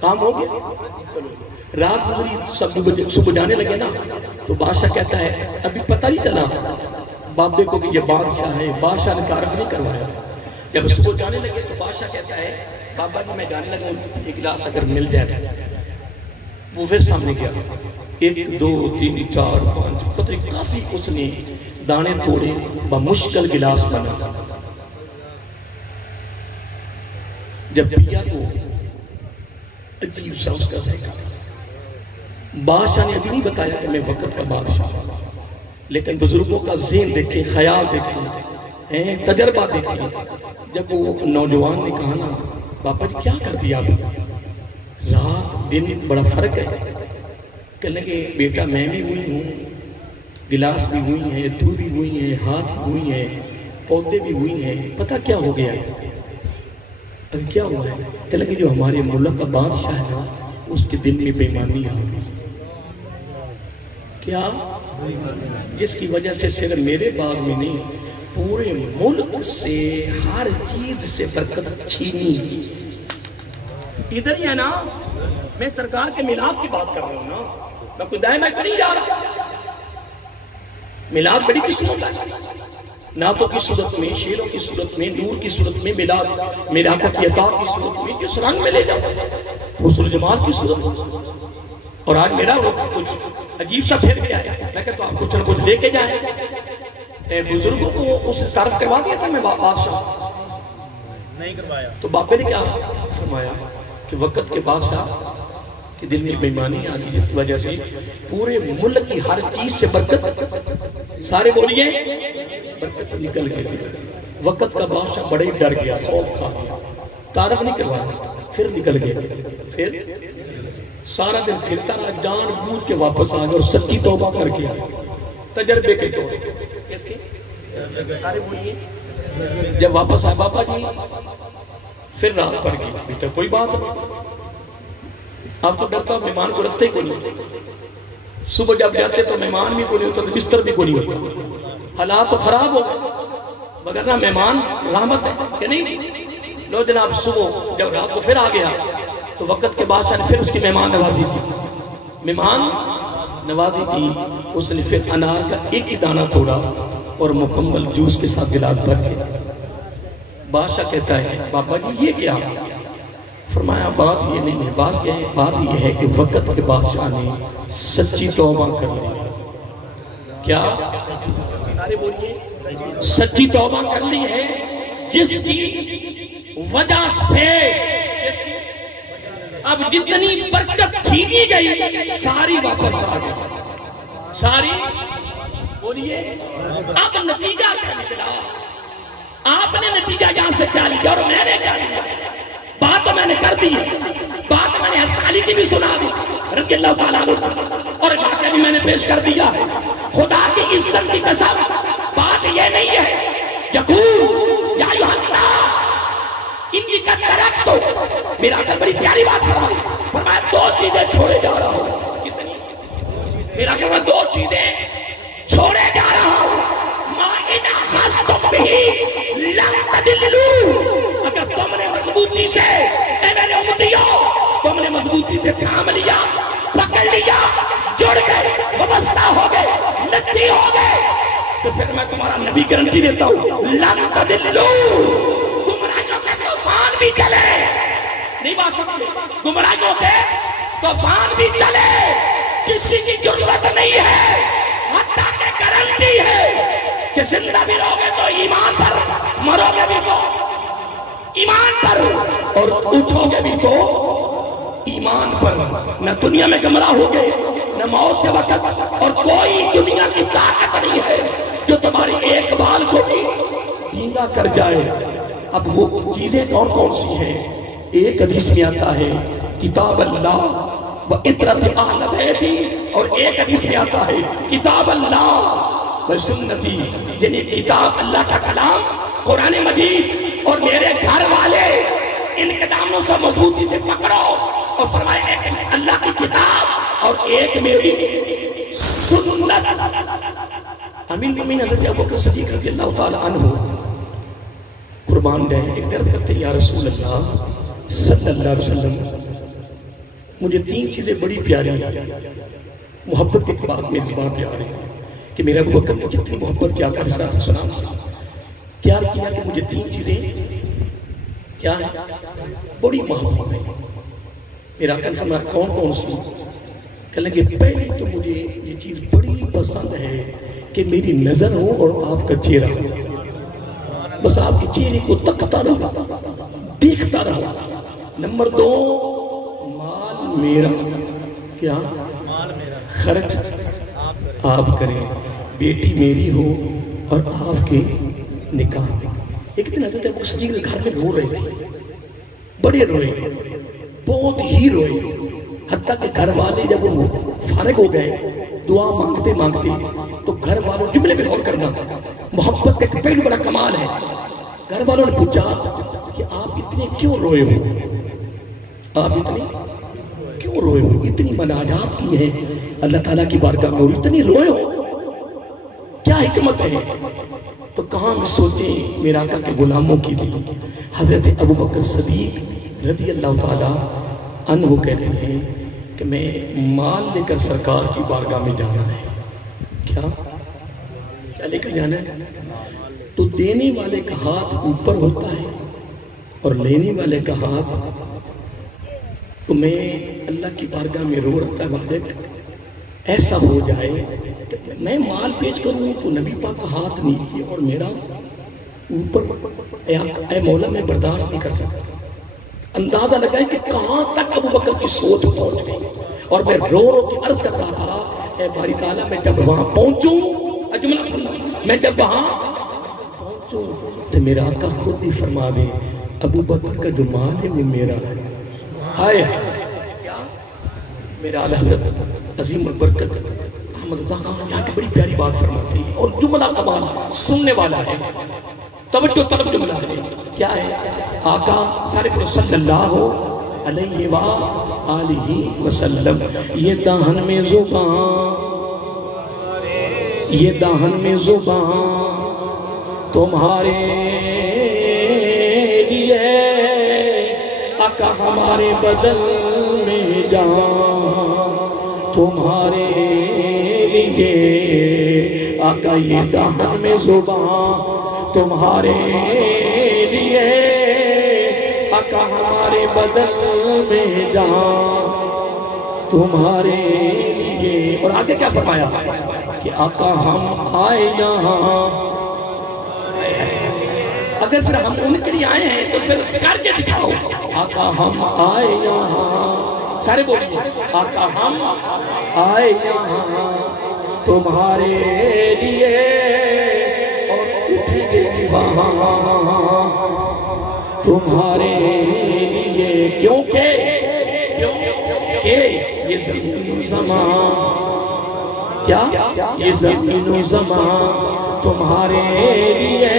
کام ہو گیا. رات گزری, صبح جانے لگے نا تو بادشاہ کہتا ہے ابھی پتہ نہیں چلا بابے کو کہ یہ بادشاہ ہے. بادشاہ نے تعارف نہیں کروایا. جب صبح جانے لگے تو بادشاہ کہتا ہے بابا جی میں جانے لگا, ایک گلاس اگر مل جائے. وہ پھر سامنے گیا, 1 2 3 4 5 پتہ نہیں کافی اس نے دانے توڑے, بمشکل گلاس بنا. جب پیا تو عجیب سا اس کا ذائقہ. بادشاہ نے ابھی نہیں بتایا کہ میں وقت کا بادشاہ ہوں, لیکن بزرگوں کا ذہن دیکھیں, خیال دیکھیں, تجربہ دیکھیں. جب وہ نوجوان نے کہا نا بابا جی کیا کر دیا آپ, رات دن بڑا فرق ہے. کہنے لگے بیٹا میں بھی ہوئی ہوں, گلاس بھی ہوئی ہیں, دھو بھی ہوئی ہیں, ہاتھ بھی ہوئی ہیں, پودے بھی ہوئی ہیں. پتہ کیا ہو گیا, کیا ہوا ہے؟ کہنے لگے جو ہمارے ملک کا بادشاہ ہے نا اس کے دل میں بے ایمانی آ گئی. کیا؟ جس کی وجہ سے صرف میرے باغ میں نہیں پورے ملک سے ہر چیز سے برکت چھینی. ادھر ہی ہے نا, میں سرکار کے میلاد کی بات کر رہا ہوں نا, میں کوئی دائیں میں نہیں جا رہا. میلاد بڑی قسمت ہے, نعتوں کی صورت میں, شعروں کی صورت میں, نور کی صورت میں, میلاد میرے آقا کی عطا کی صورت میں, جس رنگ میں لے جاؤ, حسن جمال کی صورت میں. اور آج میرا رخ کچھ عجیب سا پھر گیا ہے. میں کہتا ہوں آپ کچھ نہ کچھ لے کے جائیں. بزرگوں کو اس تعارف کروا دیا تھا میں بادشاہ نہیں کروایا. تو باپے نے کیا فرمایا کہ وقت کے بادشاہ کہ دل میں بے ایمانی آ گئی, جس کی وجہ سے پورے ملک کی ہر چیز سے برکت, سارے بولیے برکت نکل گئی. وقت کا بادشاہ بڑے ڈر گیا, خوف کھا گیا, تعارف نہیں کروایا, پھر نکل گیا. پھر سارا دن پھرتا رہا, جان بوجھ کے واپس آ گیا اور سچی توبہ کر کے آیا. تجربے کے طور سارے بولیے. جب واپس آئے بابا جی پھر رات پڑ گئی. بیٹا کوئی بات نہیں, آپ تو ڈرتا مہمان کو رکھتے ہی کوئی نہیں. صبح جب جاتے تو مہمان بھی کوئی نہیں ہوتا, تو بستر بھی کوئی نہیں ہوتا. حالات تو خراب ہو گئے, مگر نہ مہمان رحمت ہے کہ نہیں. لو جناب صبح جب رات کو پھر آ گیا تو وقت کے بادشاہ نے پھر اس کی مہمان نوازی تھی. مہمان نوازی کی, اس نے پھر انار کا ایک ہی دانہ توڑا اور مکمل جوس کے ساتھ گلاس بھر کے. بادشاہ کہتا ہے بابا جی یہ کیا؟ فرمایا بات یہ نہیں ہے, بات یہ ہے کہ وقت کے بادشاہ نے سچی توبہ کر لی. کیا؟ سارے بولیے, سچی توبہ کر لی ہے, جس کی وجہ سے اب جتنی برکت چھینی گئی ساری واپس آ گئی. ساری بولیے. اب نتیجہ کیا نکلا؟ آپ نے نتیجہ یہاں سے کیا لیا اور میں نے کیا لیا؟ بات تو میں نے کر دی, بات میں نے حضرت علی کی بھی سنا دی رضی اللہ تعالیٰ عنہ, اور واقعہ بھی میں نے پیش کر دیا. خدا کی عزت کی قسم بات یہ نہیں ہے یقول یا ایھا الناس انی قد ترکت. میرا آقا بڑی پیاری بات فرمایا 2 چیزیں چھوڑے جا رہا ہوں. کتنی؟ میرا آقا 2 چیزیں چھوڑے جا رہا ہوں. ما ان اخذتم بہ لن تضلوا. اگر تم نے مضبوطی سے, اے میرے امتیوں, تم نے مضبوطی سے تھام لیا, پکڑ لیا, جڑ گئے, وابستہ ہو گئے, نتی ہو گئے, تو پھر میں تمہارا نبی گارنٹی دیتا ہوں لن تضلوا. گمراہیوں کے طوفان بھی چلے, نہیں بات سمجھے, گمراہیوں کے طوفان بھی چلے, کسی کی ضرورت نہیں ہے, حتیٰ کہ گارنٹی ہے کہ زندہ بھی رہو گے تو ایمان پر, مرو گے بھی تو ایمان پر, اور اٹھو گے بھی تو ایمان پر، نہ دنیا میں گمراہ ہو گئے نہ موت کے وقت، اور کوئی دنیا کی طاقت نہیں ہے جو تمہاری ایک بال کو بھی دیندہ کر جائے۔ اب وہ چیزیں کون کون سی ہیں؟ ایک حدیث میں آتا ہے کتاب اللہ و اطرت اہل بیتی، اور ایک حدیث میں آتا ہے کتاب اللہ و سنتی، یعنی کتاب اللہ کا کلام قرآن مجید اور میرے گھر والے، ان کے دامنوں سے مضبوطی سے پکڑو، اور فرمایا ایک اللہ کی کتاب اور ایک میری سنت۔ امیر المومنین حضرت ابوبکر صدیق رضی اللہ تعالی عنہ قربان گئے، ایک درد کرتے یا رسول اللہ صلی اللہ علیہ وسلم، مجھے تین چیزیں بڑی پیاری ہیں، محبت کے بعد میری زبان پہ آ رہی ہے کہ میرے ابوبکر نے کتنی محبت کیا کر رسالت السلام کیا کیا کہ مجھے تین چیزیں کیا ہے بڑی محبت ہے۔ میرا آقا نے فرمایا کون کون سی؟ کہنے لگے پہلے تو مجھے یہ چیز بڑی پسند ہے کہ میری نظر ہو اور آپ کا چہرہ ہو، بس آپ کے چہرے کو تکتا رہا، دیکھتا رہا۔ نمبر دو، مال میرا، کیا خرچ آپ کریں، بیٹی میری ہو اور آپ کے نکاح۔ ایک دن حضرت ابو صدیق گھر میں رو رہے تھے، بڑے روئے، بہت ہی روئے، حتیٰ کہ گھر والے جب وہ فارغ ہو گئے دعا مانگتے مانگتے تو گھر والوں جملے پہ غور کرنا، محبت کا ایک پہلو بڑا کمال ہے۔ گھر والوں نے پوچھا کہ آپ اتنے کیوں روئے ہو؟ آپ اتنے کیوں روئے ہو؟ اتنی مناجات کی ہے اللہ تعالیٰ کی بارگاہ میں اور اتنی روئے ہو، کیا حکمت ہے؟ تو کہاں میں سوچیں میرا آقا کے غلاموں کی تھی۔ حضرت ابوبکر صدیق رضی اللہ تعالیٰ عنہ کہتے ہیں کہ میں مال لے کر سرکار کی بارگاہ میں جانا ہے۔ کیا لے کر جانا ہے؟ تو دینے والے کا ہاتھ اوپر ہوتا ہے اور لینے والے کا ہاتھ، تو میں اللہ کی بارگاہ میں رو رہتا ہے مالک ایسا ہو جائے کہ میں مال پیش کروں تو نبی پاک کا ہاتھ نیچے اور میرا اوپر، اے مولا میں برداشت نہیں کر سکتا۔ اندازہ لگائیں کہ کہاں تک ابوبکر کی سوچ پہنچ گئی، اور میں رو رو کے عرض کر رہا تھا اے باری تعالیٰ میں جب وہاں پہنچوں، جملہ سننا، میں جب وہاں پہنچوں تو میرا آقا خود ہی فرما دے ابوبکر کا جو مال ہے وہ میرا ہے۔ ہائے میرا اعلیٰ حضرت عظیم البرکت احمد رضا خان یہاں کی بڑی پیاری بات فرماتے ہیں اور جملہ کمال سننے والا ہے، توجہ طلب جملہ ہے۔ کیا ہے؟ آقا سارے کو صلی اللہ علیہ وآلہ وسلم، یہ دہن میں زبان، یہ دہن میں زبان تمہارے لیے، آقا ہمارے بدل میں جان تمہارے لیے، آقا یہ دہن میں زبان تمہارے لیے، آقا ہمارے بدل میں جان تمہارے لیے۔ اور آگے کیا فرمایا کہ آقا ہم آئے یہاں، اگر پھر ہم ان کے لیے آئے ہیں تو پھر کر کے دکھاؤ، آقا ہم آئے یہاں، سارے بولیے آقا ہم آئے یہاں تمہارے لیے، اور اٹھیں گے وہاں تمہارے لیے، کیونکہ یہ زمین و زمان، کیا یہ زمین و زمان تمہارے لیے،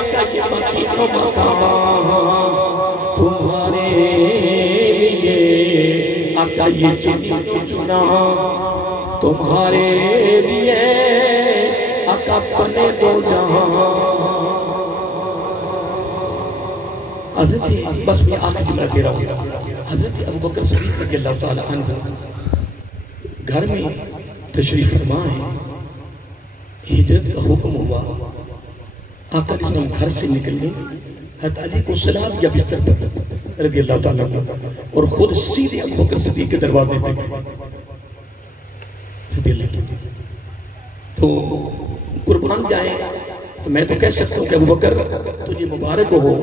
آقا یہ مکین و مکان تمہارے لیے، آقا یہ چنا تمہارے لیے، آقا بنے دو جہاں۔ حضرت بس میں آخر جملہ دے رہا ہوں، حضرت ابوبکر صدیق رضی اللہ تعالی عنہ گھر میں تشریف فرما ہے، ہجرت کا حکم ہوا، آقا علیہ السلام گھر سے نکلنے، حضرت علی کو سلا دیا بستر پر رضی اللہ تعالیٰ عنہ، اور خود سیدھے ابوبکر صدیق کے دروازے پہ گئے رضی اللہ عنہ۔ تو قربان جائیں تو میں تو کہہ سکتا ہوں کہ ابوبکر تجھے مبارک ہو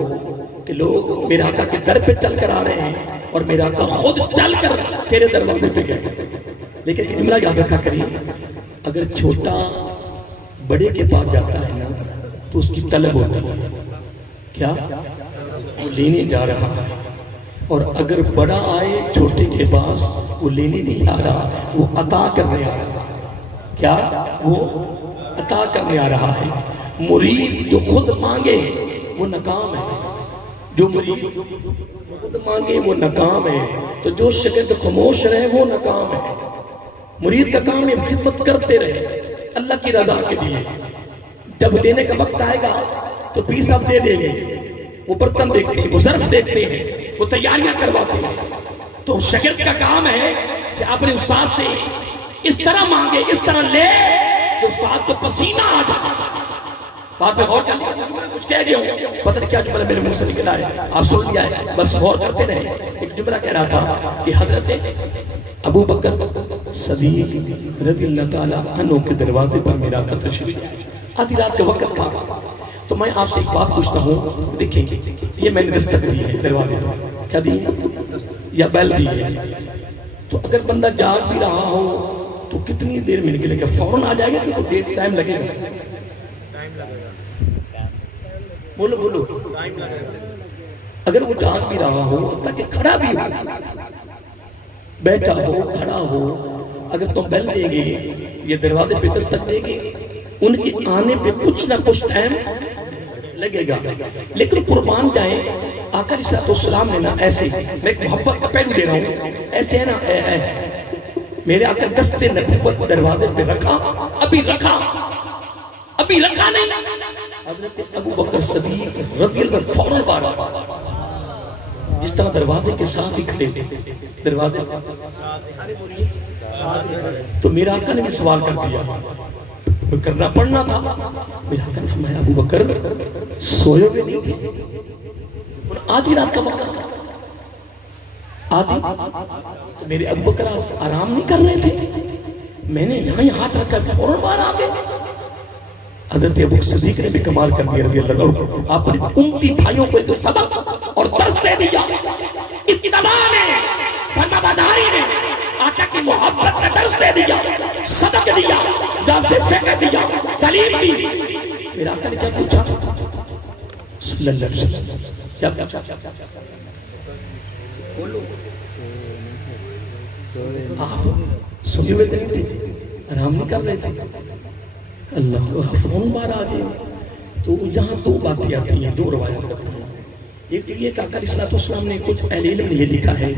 کہ لوگ میرے آقا کے در پہ چل کر آ رہے ہیں، اور میرا آقا خود چل کر تیرے دروازے پہ گئے. لیکن جملہ یاد رکھا کریے، اگر چھوٹا بڑے کے پاس جاتا ہے نا تو اس کی طلب ہوتی ہے، کیا وہ لینے جا رہا ہے. اور اگر بڑا آئے چھوٹے کے پاس، وہ لینے نہیں آ رہا، وہ عطا کرنے آ رہا ہے. کیا وہ عطا کرنے آ رہا ہے. مرید جو خود مانگے وہ ناکام ہے، جو مرید خود مانگے وہ ناکام ہے. تو جو شاگرد خاموش رہے وہ ناکام ہے. مرید کا کام ہے خدمت کرتے رہے اللہ کی رضا کے لیے. جب دینے کا وقت آئے گا تو پیر صاحب دے دیں گے. وہ برتن دیکھتے ہیں، وہ ظرف دیکھتے ہیں، وہ تیاریاں کرواتے ہیں. تو شاگرد کا کام ہے کہ اپنے استاد سے اس طرح مانگے، اس طرح لے کہ استاد کو پسینہ آ جائے. بات پہ غور کر کچھ کہہ گیا ہوں، پتہ نہیں کیا جملہ میرے منہ سے نکلا ہے، آپ سن لیا ہے، بس غور کرتے رہے. ایک جملہ کہہ رہا تھا کہ حضرت ابو بکر صدیق رضی اللہ تعالیٰ عنہ کے دروازے پر میرا آقا تشریف لائے. آدھی رات کا وقت تھا. تو میں آپ سے ایک بات پوچھتا ہوں، دیکھیں یہ میں نے دستک دی ہے دروازے پر، کیا دی یا بیل دی ہے. تو اگر بندہ جاگ بھی رہا ہو تو کتنی دیر میں نکلے گا؟ فوراً آ جائے گا کہ کوئی دیر ٹائم لگے گا؟ بولو بولو. اگر وہ جاگ بھی رہا ہو تاکہ کھڑا بھی ہو، بیٹھا ہو کھڑا ہو، اگر تم بیل دیں گے یہ دروازے پہ دستک دیں گے، ان کے آنے پہ کچھ نہ کچھ ٹائم لگے گا. لیکن قربان جائیں آقا علیہ السلام نے نا ایسے، میں ایک محبت کا پہلو دے رہا ہوں، ایسے ہے نا میرے آقا دست نبوت دروازے پہ رکھا، ابھی رکھا نہیں. حضرت ابو بکر صدیق رضی اللہ عنہ فوراً بارا، جس طرح دروازے کے ساتھ ہی کھڑے دروازے. تو میرا آقا نے بھی سوال کر دیا، کرنا پڑنا تھا. میرا آقا نے فرمایا ابو بکر سوئے ہوئے نہیں تھے، آدھی رات کا وقت تھا. آدھی میرے ابو بکر آرام نہیں کر رہے تھے، میں نے یہاں ہاتھ رکھا فوراً باہر آ گئے. حضرت ابو صدیق نے بھی کمال کر دیا رضی اللہ عنہ. آپ نے امتی بھائیوں کو ایک سبق اور درس دے دیا. اتباع نے، فرمانبرداری نے آقا کی محبت کا درس دے دیا، سبق دیا، دعوت فکر دیا، تعلیم دی. میرا آقا نے کیا پوچھا صلی اللہ علیہ وسلم؟ کیا پوچھا؟ آپ سوئے ہوئے نہیں تھے، آرام نہیں کر رہے تھے. اللہ کو فون بار آ گئے. تو یہاں دو باتیں آتی ہیں، دو روایات آتی ہیں. ایک تو یہ کہ آقا علیہ السلام نے کچھ اہل علم نے یہ لکھا ہے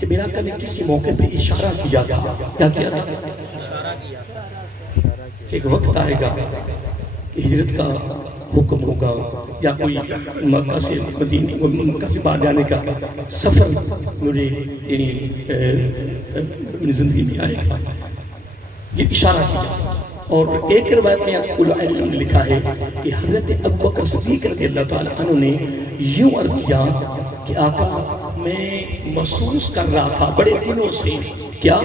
کہ میرا آقا نے کسی موقع پہ اشارہ کیا تھا. کیا کیا تھا؟ کہ ایک وقت آئے گا کہ ہجرت کا حکم ہوگا یا کوئی مکہ سے مدینہ، مکہ سے باہر جانے کا سفر مجھے یعنی زندگی میں آئے گا. یہ اشارہ کیا. اور ایک روایت میں علماء نے لکھا ہے کہ حضرت ابو بکر صدیق رضی اللہ تعالیٰ عنہ نے یوں عرض کیا کہ آقا میں محسوس کر رہا تھا بڑے دنوں سے، کیا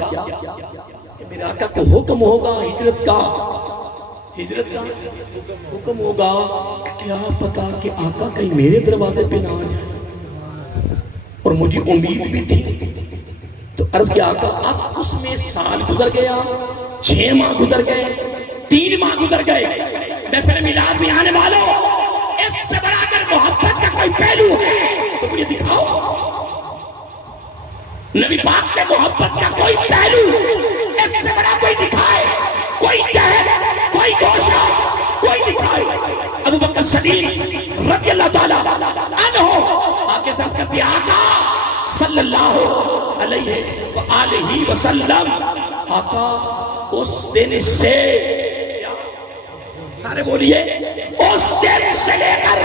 کہ میرے آقا کو حکم ہوگا ہجرت کا حکم ہوگا. کیا پتا کہ آقا کہیں میرے دروازے پہ نہ آ جائے، اور مجھے امید بھی تھی. تو عرض کیا آقا اب اس میں سال گزر گیا، 6 ماہ گزر گئے، 3 ماہ گزر گئے. محفل میلاد میں آنے والوں، اس سے بڑا کر محبت کا کوئی پہلو ہے تو مجھے دکھاؤ. نبی پاک سے محبت کا کوئی پہلو اس سے بڑا کوئی دکھائے، کوئی جہل، کوئی گوشہ، کوئی دکھائے. ابو بکر صدیق رضی اللہ تعالیٰ عنہ آگے سرس کرتے آقا صلی اللہ علیہ وآلہ وسلم. آقا اس دن سے، سارے بولیے، اس دن سے لے کر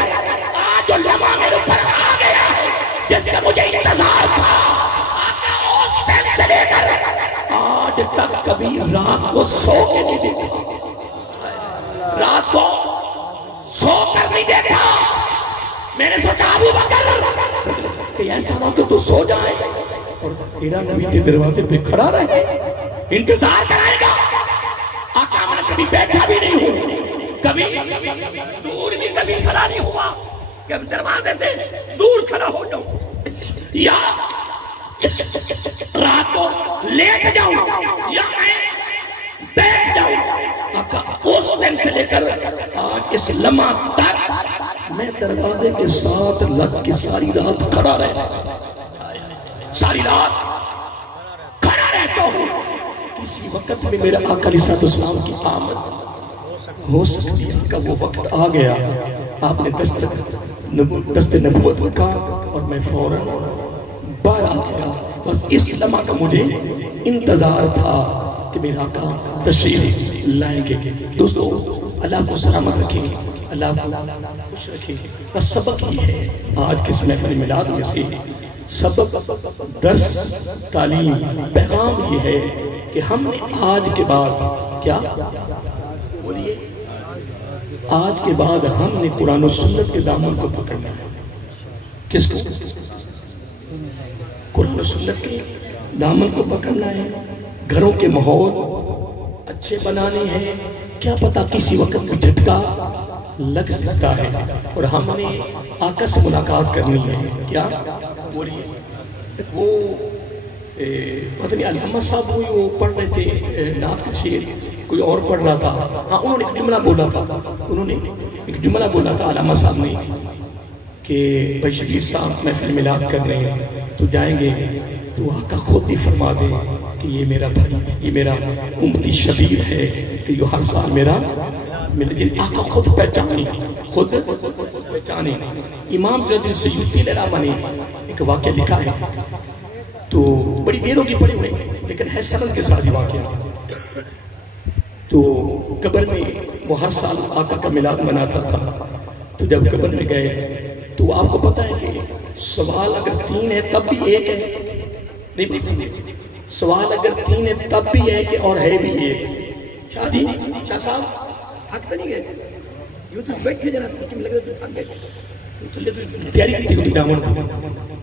آج جو لمحہ میرے اوپر آ گیا ہے جس کا مجھے انتظار تھا، آقا اس دن سے لے کر آج تک کبھی رات کو سو کے نہیں دیکھا، رات کو سو کر نہیں دیکھا. میں نے سوچا ابو بکر کہ ایسا نہ کہ تو سو جائے اور تیرا نبی کے دروازے پہ کھڑا رہے، انتظار کرائے گا. آقا میں کبھی بیٹھا بھی نہیں ہوں، کبھی دور بھی کبھی کھڑا نہیں ہوا کہ دروازے سے دور کھڑا ہو جاؤں، یا رات کو لیٹ جاؤں یا میں بیٹھ جاؤں، آقا اس دن سے لے کر آج اس لمحہ تک میں دروازے کے ساتھ لگ کے ساری رات کھڑا رہتا ہوں، ساری رات کھڑا رہتا ہوں۔ کسی وقت میں میرے آقا علیہ السلام کی آمد ہو سکتی ہے کہ وہ وقت آ گیا، آپ نے دست نبوت رکھا اور میں فوراً باہر آ گیا۔ بس اس لمحہ کا مجھے انتظار تھا کہ میرا آقا تشریف لائیں گے۔ دوستو اللہ کو سلامت رکھیں، اللہ کو خوش رکھیں۔ بس سبق یہ ہے آج کس محفل میلاد میں سے، سبق، درس، تعلیم، پیغام یہ ہے کہ ہم نے آج کے بعد کیا بولیے، آج کے بعد ہم نے قرآن و سنت کے دامن کو پکڑنا ہے۔ کس کو؟ قرآن و سنت کے دامن کو پکڑنا ہے۔ گھروں کے ماحول اچھے بنانے ہیں، کیا پتا کسی وقت بھی جھٹکا لگ سکتا ہے، اور ہم نے آقا سے ملاقات کرنی ہے۔ کیا بولیے، وہ پتہ نہیں علامہ صاحب وہ پڑھ رہے تھے نعت کا شعر، کوئی اور پڑھ رہا تھا، ہاں انہوں نے ایک جملہ بولا تھا، انہوں نے ایک جملہ بولا تھا علامہ صاحب نے کہ بھائی شبیر صاحب محفل میلاد کر رہے ہیں تو جائیں گے تو آقا خود ہی فرما دے کہ یہ میرا بھائی، یہ میرا امتی شبیر ہے کہ یہ ہر سال میرا لیکن آقا خود پہچانے، خود پہچانے۔ امام جلال سیوطی رحمہ نے ایک واقعہ لکھا ہے، تو بڑی دیر ہوگی پڑے ہوئے لیکن ہے سند کے ساتھ واقعہ۔ تو قبر میں وہ ہر سال آقا کا میلاد مناتا تھا، تو جب قبر میں گئے تو آپ کو پتا ہے کہ سوال اگر 3 ہے تب بھی 1 ہے، نہیں بات، سوال اگر 3 ہے تب بھی ہے کہ اور ہے بھی 1۔ شاہ جی، شاہ صاحب تھک تو نہیں گئے؟ یوں تو بیٹھے جنا تھے، لگ رہا تو تھک گئے، تیاری کی تھی دامن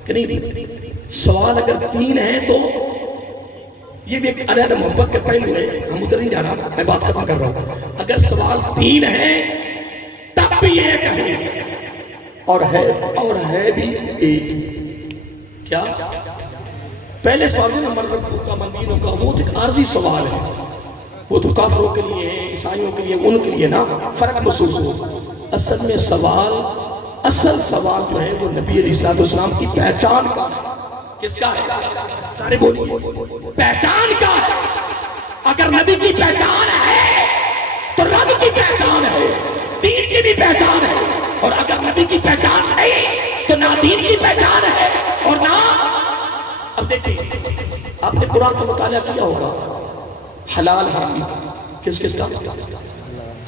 کہ نہیں؟ سوال اگر 3 ہے تو یہ بھی ایک علیحدہ محبت کا پہلو ہے، ہم ادھر نہیں جا رہا، میں بات ختم کر رہا ہوں۔ اگر سوال 3 ہے تب بھی 1 ہے، اور ہے بھی 1۔ کیا؟ پہلے سوال ہے نمبر کا مندینوں کا، وہ ایک عارضی سوال ہے، وہ تو کافروں کے لیے ہے، عیسائیوں کے لیے، ان کے لیے نا فرق محسوس ہو۔ اصل میں سوال، اصل سوال جو ہے وہ نبی علیہ السلام کی پہچان کا ہے۔ کس کا ہے؟ سارے بولیے، پہچان کا ہے۔ اگر نبی کی پہچان ہے تو رب کی پہچان ہے، دین کی بھی پہچان ہے، اور اگر نبی کی پہچان نہیں تو نہ دین کی پہچان ہے اور نہ۔ اب دیکھیں، آپ نے قرآن کا مطالعہ کیا ہوگا، حلال حرام کس کس کا؟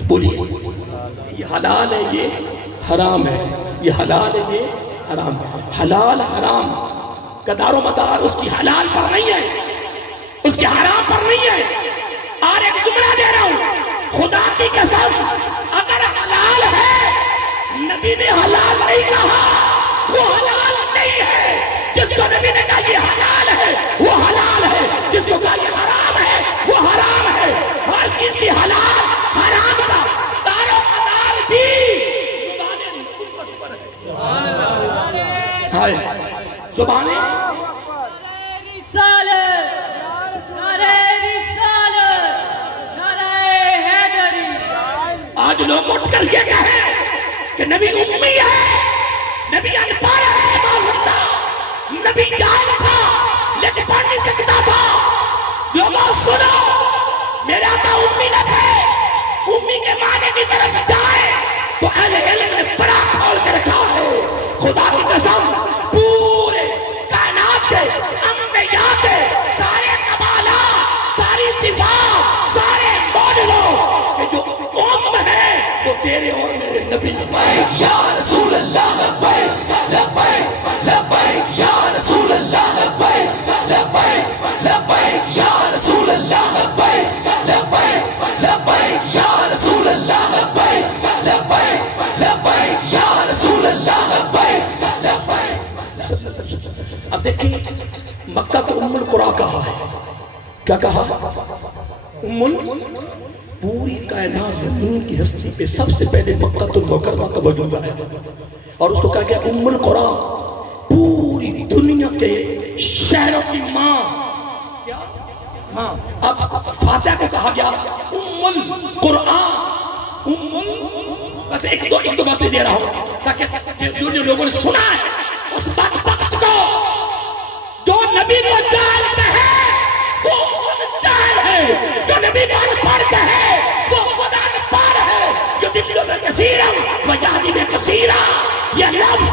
بولیے، یہ حلال ہے، یہ حرام ہے، یہ حلال ہے، یہ حرام ہے۔ حلال حرام کا دار و مدار اس کی حلال پر نہیں ہے، اس کی حرام پر نہیں ہے۔ اور ایک جملہ دے رہا ہوں، خدا کی قسم، اگر حلال ہے، نبی نے حلال نہیں کہا، وہ حلال نہیں ہے۔ جس کو نبی نے کہا یہ حلال ہے وہ حلال ہے، جس کو کہا یہ حرام ہے وہ حرام ہے۔ ہر چیز کی حلال حرام کا دار و مدار بھی زبان نبوت پر ہے۔ سبحان اللہ، ہائے زبان آج لوگ اٹھ کر یہ کہیں کہ نبی امی ہے، نبی انپڑھ ہے، معذاللہ، نبی جاہل تھا لیکن پڑھ نہیں سکتا تھا۔ لوگوں سنو، میرے آقا امی نہ تھے، امی کے معنی کی طرف جائے تو اہل علم نے بڑا کھول کے رکھا ہے۔ خدا کی قسم، پورے کائنات کے انبیاء کے سارے کمالات، ساری صفات، سارے ماڈلوں کہ جو ام ہے وہ تیرے اور میرے نبی۔ لبیک یا رسول اللہ، لبیک لبیک لبیک یا رسول اللہ، لبیک لبیک لبیک یا رسول اللہ، لبیک لبیک لبیک یا رسول اللہ، لبیک لبیک لبیک یا رسول اللہ، لبیک لبیک۔ اب دیکھیں، مکہ کو ام القریٰ کہا ہے، کیا کہا؟ پوری کائنات زمین کی ہستی پہ سب سے پہلے مکہ المکرمہ کا وجود آیا، اور اس کو کہا گیا ام القریٰ۔ پوری دنیا کے شہروں کی ماں. کیا ماں؟ اب فاتحہ کو کہا گیا ام القرآن. بس ایک دو باتیں دے رہا ہوں تاکہ جو لوگوں نے سنا ہے اس بدبخت کو جو نبی کو جانتا ہے وہ خود جاہل ہے، جو نبی کو انپڑھ ہے وہ خود انپڑھ ہے. جو دلوں میں کثیرہ و یہدی میں کثیرہ، یہ لفظ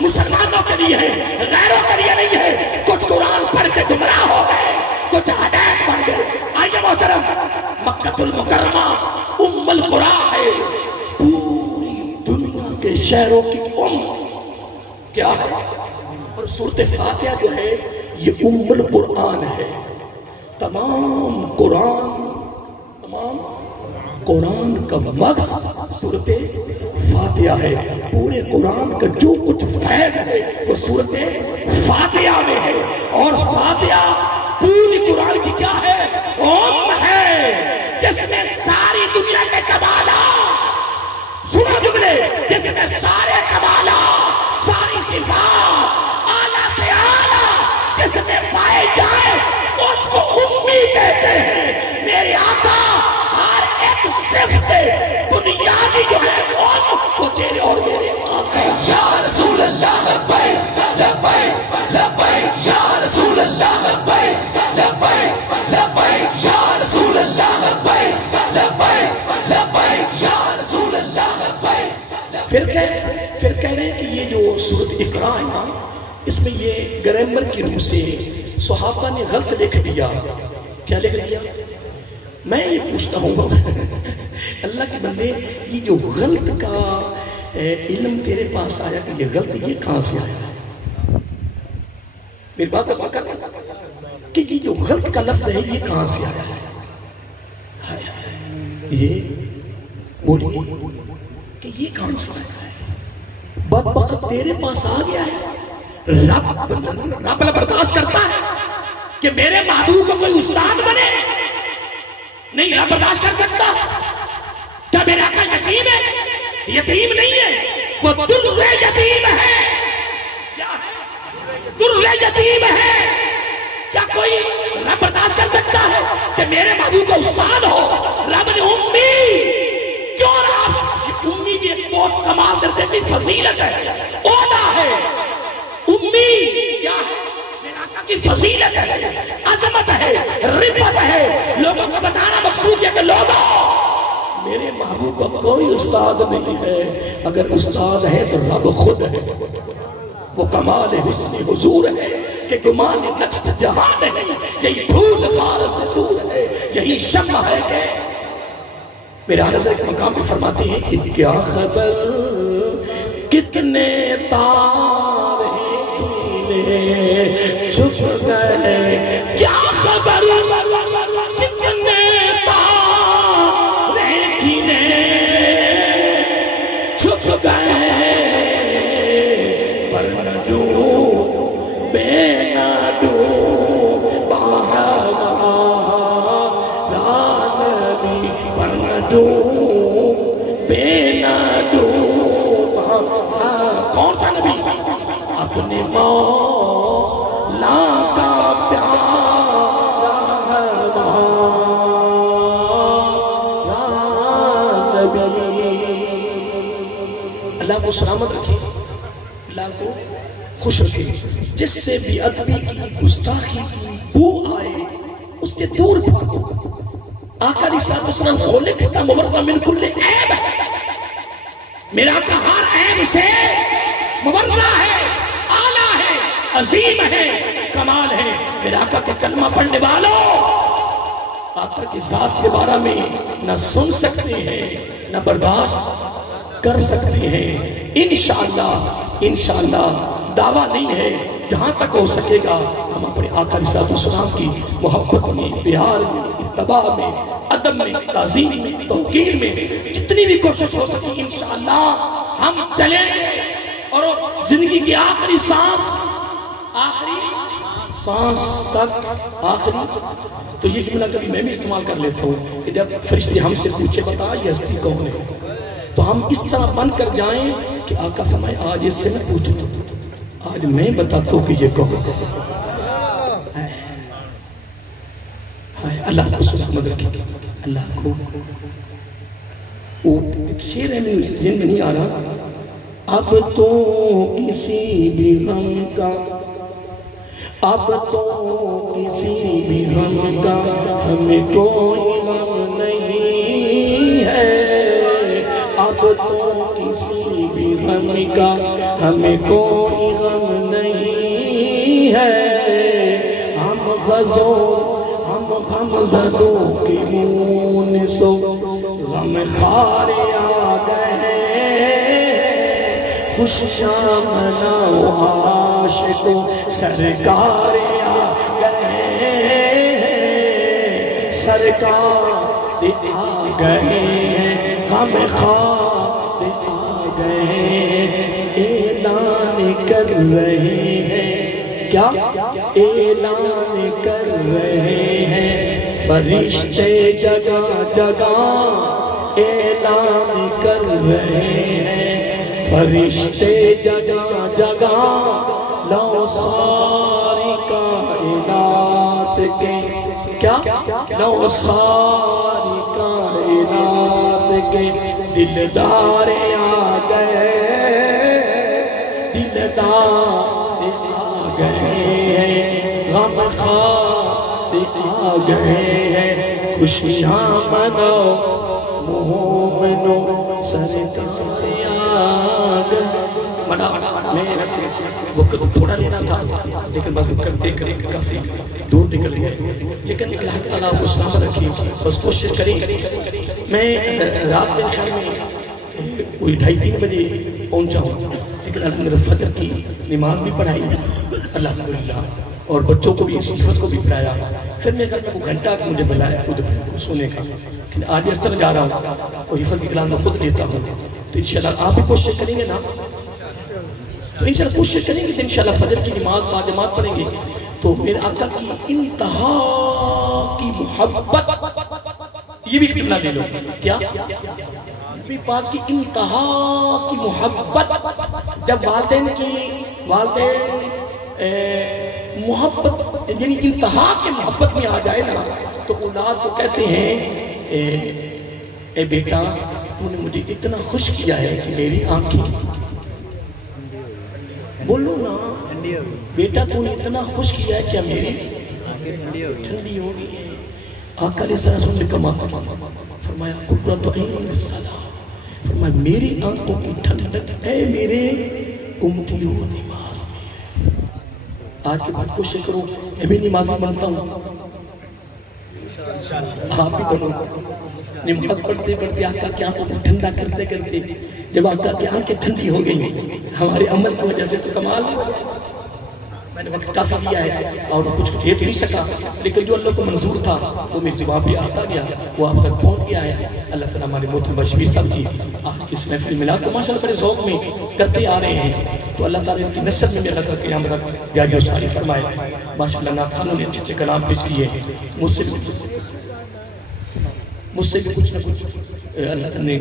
مسلمانوں کے لیے ہے، غیروں کے لیے نہیں ہے. کچھ قرآن پڑھ کے گمراہ ہو گئے، کچھ ہدایت بن گئے. آئیے محترم، مکہ المکرمہ ام القرآن ہے، پوری دنیا کے شہروں کی کیا ہے. اور سورۃ فاتحہ جو ہے یہ ام القرآن ہے. تمام قرآن کا مغز سورۃ فاتحہ ہے. پورے قرآن کا جو کچھ فیض ہے وہ سورۃ فاتحہ میں ہے. اور فاتحہ پوری قرآن کی کیا ہے؟ ام ہے، جس میں ساری دنیا کے کمالات، سنو جملے، جس میں سارے کمالات، ساری صفات اعلیٰ سے اعلیٰ جس میں پائے جائے اس کو امی کہتے ہیں. میرے آقا ہر ایک صفت بنیادی جو ہے وہ تیرے اور میرے آقا. یا رسول اللہ لبیک لبیک لبیک، یا رسول اللہ لبیک لبیک لبیک، یا رسول اللہ لبیک لبیک لبیک، یا رسول اللہ لبیک. پھر کہہ رہے ہیں کہ یہ جو سورۃ اقرا ہے نا، اس میں یہ گرامر کی روح سے صحابہ نے غلط لکھ دیا. کیا لکھ دیا؟ میں یہ پوچھتا ہوں اللہ کے بندے، یہ جو غلط کا علم تیرے پاس آیا کہ یہ غلط یہ کہاں سے آیا؟ میری بات کو کر کہ یہ جو غلط کا لفظ ہے یہ کہاں سے آیا ہے؟ یہ بولیے کہ یہ کہاں سے آیا ہے؟ بدبخت تیرے پاس آ گیا ہے. رب برداشت کرتا ہے کہ میرے محبوب کو کوئی استاد بنے؟ نہیں، رب برداشت کر سکتا. کیا میرے آقا یتیم ہے؟ یتیم نہیں ہے، وہ در یتیم ہے. کیا ہے؟ در یتیم ہے. کیا کوئی رب برداشت کر سکتا ہے کہ میرے محبوب کا استاد ہو؟ رب نے امی کیوں رب؟ امی بھی ایک بہت کمال درجے کی فضیلت ہے، عہدہ ہے. امی کیا ہے؟ میرے آقا کی فضیلت ہے، عظمت ہے، رفعت ہے. لوگوں کو بتانا مقصود ہے کہ لوگوں میرے محبوب کا کوئی استاد نہیں ہے. اگر استاد ہے تو رب خود ہے. وہ کمال حسن حضور ہے کہ گمان نقص جہان ہے. یہی پھول خار سے دور ہے، یہی شمع ہے کہ میرے حضرت ایک مقام پہ فرماتے ہیں کہ کیا خبر کتنے تارے کینے چھپ گئے، کیا خبر کتنے تارے کینے چھپ گئے، پر نہ ڈوبے نہ ڈوبا ہمارا نبی، پر نہ ڈوبے نہ ڈوبا. کون سا نبی؟ اپنے مولا کا پیارا نبی. اللہ کو سلامت رکھے، اللہ کو خوش رکھے. جس سے بھی ادبی کی، گستاخی کی بو آئے اس سے دور بھاگو. آقا علیہ السلام خلقت مبرأ من کل عیب ہے. میرا آقا ہر عیب سے مبرأ ہے، اعلیٰ ہے، عظیم ہے، کمال ہے. میرا آقا کے کلمہ پڑھنے والوں آقا کی ذات کے بارے میں نہ سن سکتے ہیں نہ برداشت کر سکتے ہیں. انشاءاللہ دعویٰ نہیں ہے، جہاں تک ہو سکے گا ہم اپنے آقا علیہ السلام کی محبت میں، پیار میں، اتباع میں، ادب میں، تعظیم میں، توقیر میں جتنی بھی کوشش ہو سکے انشاءاللہ ہم چلیں گے. اور زندگی کی آخری سانس تک تو یہ جملہ کبھی میں بھی استعمال کر لیتا ہوں کہ جب فرشتے ہم سے پوچھے بتا یہ ہستی کون ہے، تو ہم اس طرح بن کر جائیں کہ آقا فرمائے آج اس سے میں پوچھوں، آج میں بتاتا ہوں کہ یہ کون ہے. اللہ کو سلامت رکھیں گے. اللہ کو وہ ایک شعر ہے میرے ذہن میں نہیں آ رہا. اب تو کسی بھی غم کا اب تو کسی بھی غم کا ہمیں کوئی غم نہیں ہے. اب تو کسی بھی غم کا ہمیں کوئی غم نہیں ہے. ہم غمزدوں کے مون سو غم خارے آ گئے. خوش شام مناؤ عاشقوں سرکار آ گئے. سرکار آ گئے غم خار آ گئے. اعلان کر رہے ہیں کیا اعلان کر رہے ہیں فرشتے جگہ جگہ. اعلان کر رہے ہیں فرشتے جگہ جگہ. لو ساری کائنات کے کیا لو ساری کائنات کے دلدار آ گئے. دلدار آ گئے ہیں غم خار آ گئے ہیں. خوش شام مناؤ مومنو سرکار آ گئے. میں وقت تھوڑا لینا تھا لیکن بس وقت دیکھ کر کافی دور نکل گئے. لیکن اللہ تعالیٰ کو سلامت رکھی بس کوشش کریں. میں رات میں خیال میں کوئی 2:30-3 بجے پہنچا ہوں لیکن الحمدللہ فجر کی نماز بھی پڑھائی الحمدللہ اور بچوں کو بھی حفظ کو بھی پڑھایا. پھر میں کہا وہ گھنٹہ مجھے بلایا خود سونے کا. آج اس طرح جا رہا ہوں اور حفظ کی کلام میں خود لیتا ہوں. تو انشاءاللہ آپ بھی کوشش کریں گے نا تو انشاءاللہ کوشش کریں گے کہ انشاءاللہ فجر کی نماز باجماعت پڑھیں گے تو میرے آقا کی انتہا کی محبت یہ بھی کتنا لے لو کیا نبی پاک کی انتہا کی محبت. جب والدین محبت یعنی انتہا کے محبت میں آ جائے نا تو اولاد کو کہتے ہیں اے بیٹا تو نے مجھے اتنا خوش کیا ہے کہ میری آنکھیں بولو نا بیٹا تو نے اتنا خوش کیا ہے کہ میری ٹھنڈی ہو گئی ہے. آقا علیہ السلام نے کما فرمایا قرۃ عین الصلاۃ. فرمایا میری آنکھوں کی ٹھنڈک اے میرے امتیوں نماز میں. آج کے بعد کوشش کرو میں بھی نمازی بنتا ہوں آپ بھی بنو. نماز پڑھتے پڑھتے آقا کی آنکھوں کو ٹھنڈا کرتے کرتے جب آقا کی آنکھیں ٹھنڈی ہو گئی ہمارے عمل کی وجہ سے تو کمال. میں نے وقت کافی دیا ہے اور کچھ یہ تو نہیں سکا لیکن جو اللہ کو منظور تھا وہ میرے جواب بھی آتا گیا وہ آپ تک پہنچ گیا ہے. اللہ تعالیٰ ہمارے محترم شبیر صاحب کی آج کی اس محفل میلاد کو ماشاءاللہ بڑے ذوق میں کرتے آ رہے ہیں تو اللہ تعالیٰ ان کی نصرت میں اللہ تعالیٰ قیامت تک جاری و ساری فرمائے. ماشاءاللہ نعت خانوں نے اچھے اچھے کلام پیش کیے. مجھ سے بھی کچھ نہ کچھ اللہ تعالیٰ نے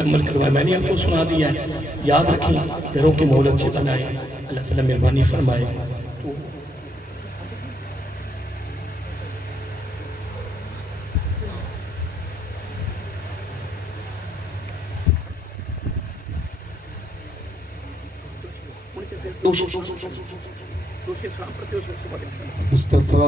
عمل کروایا میں نے آپ کو سنا دیا ہے. یاد رکھیں گھروں کے ماحول اچھے بنائے. اللہ تعالیٰ مہربانی فرمائے. مصطفیٰ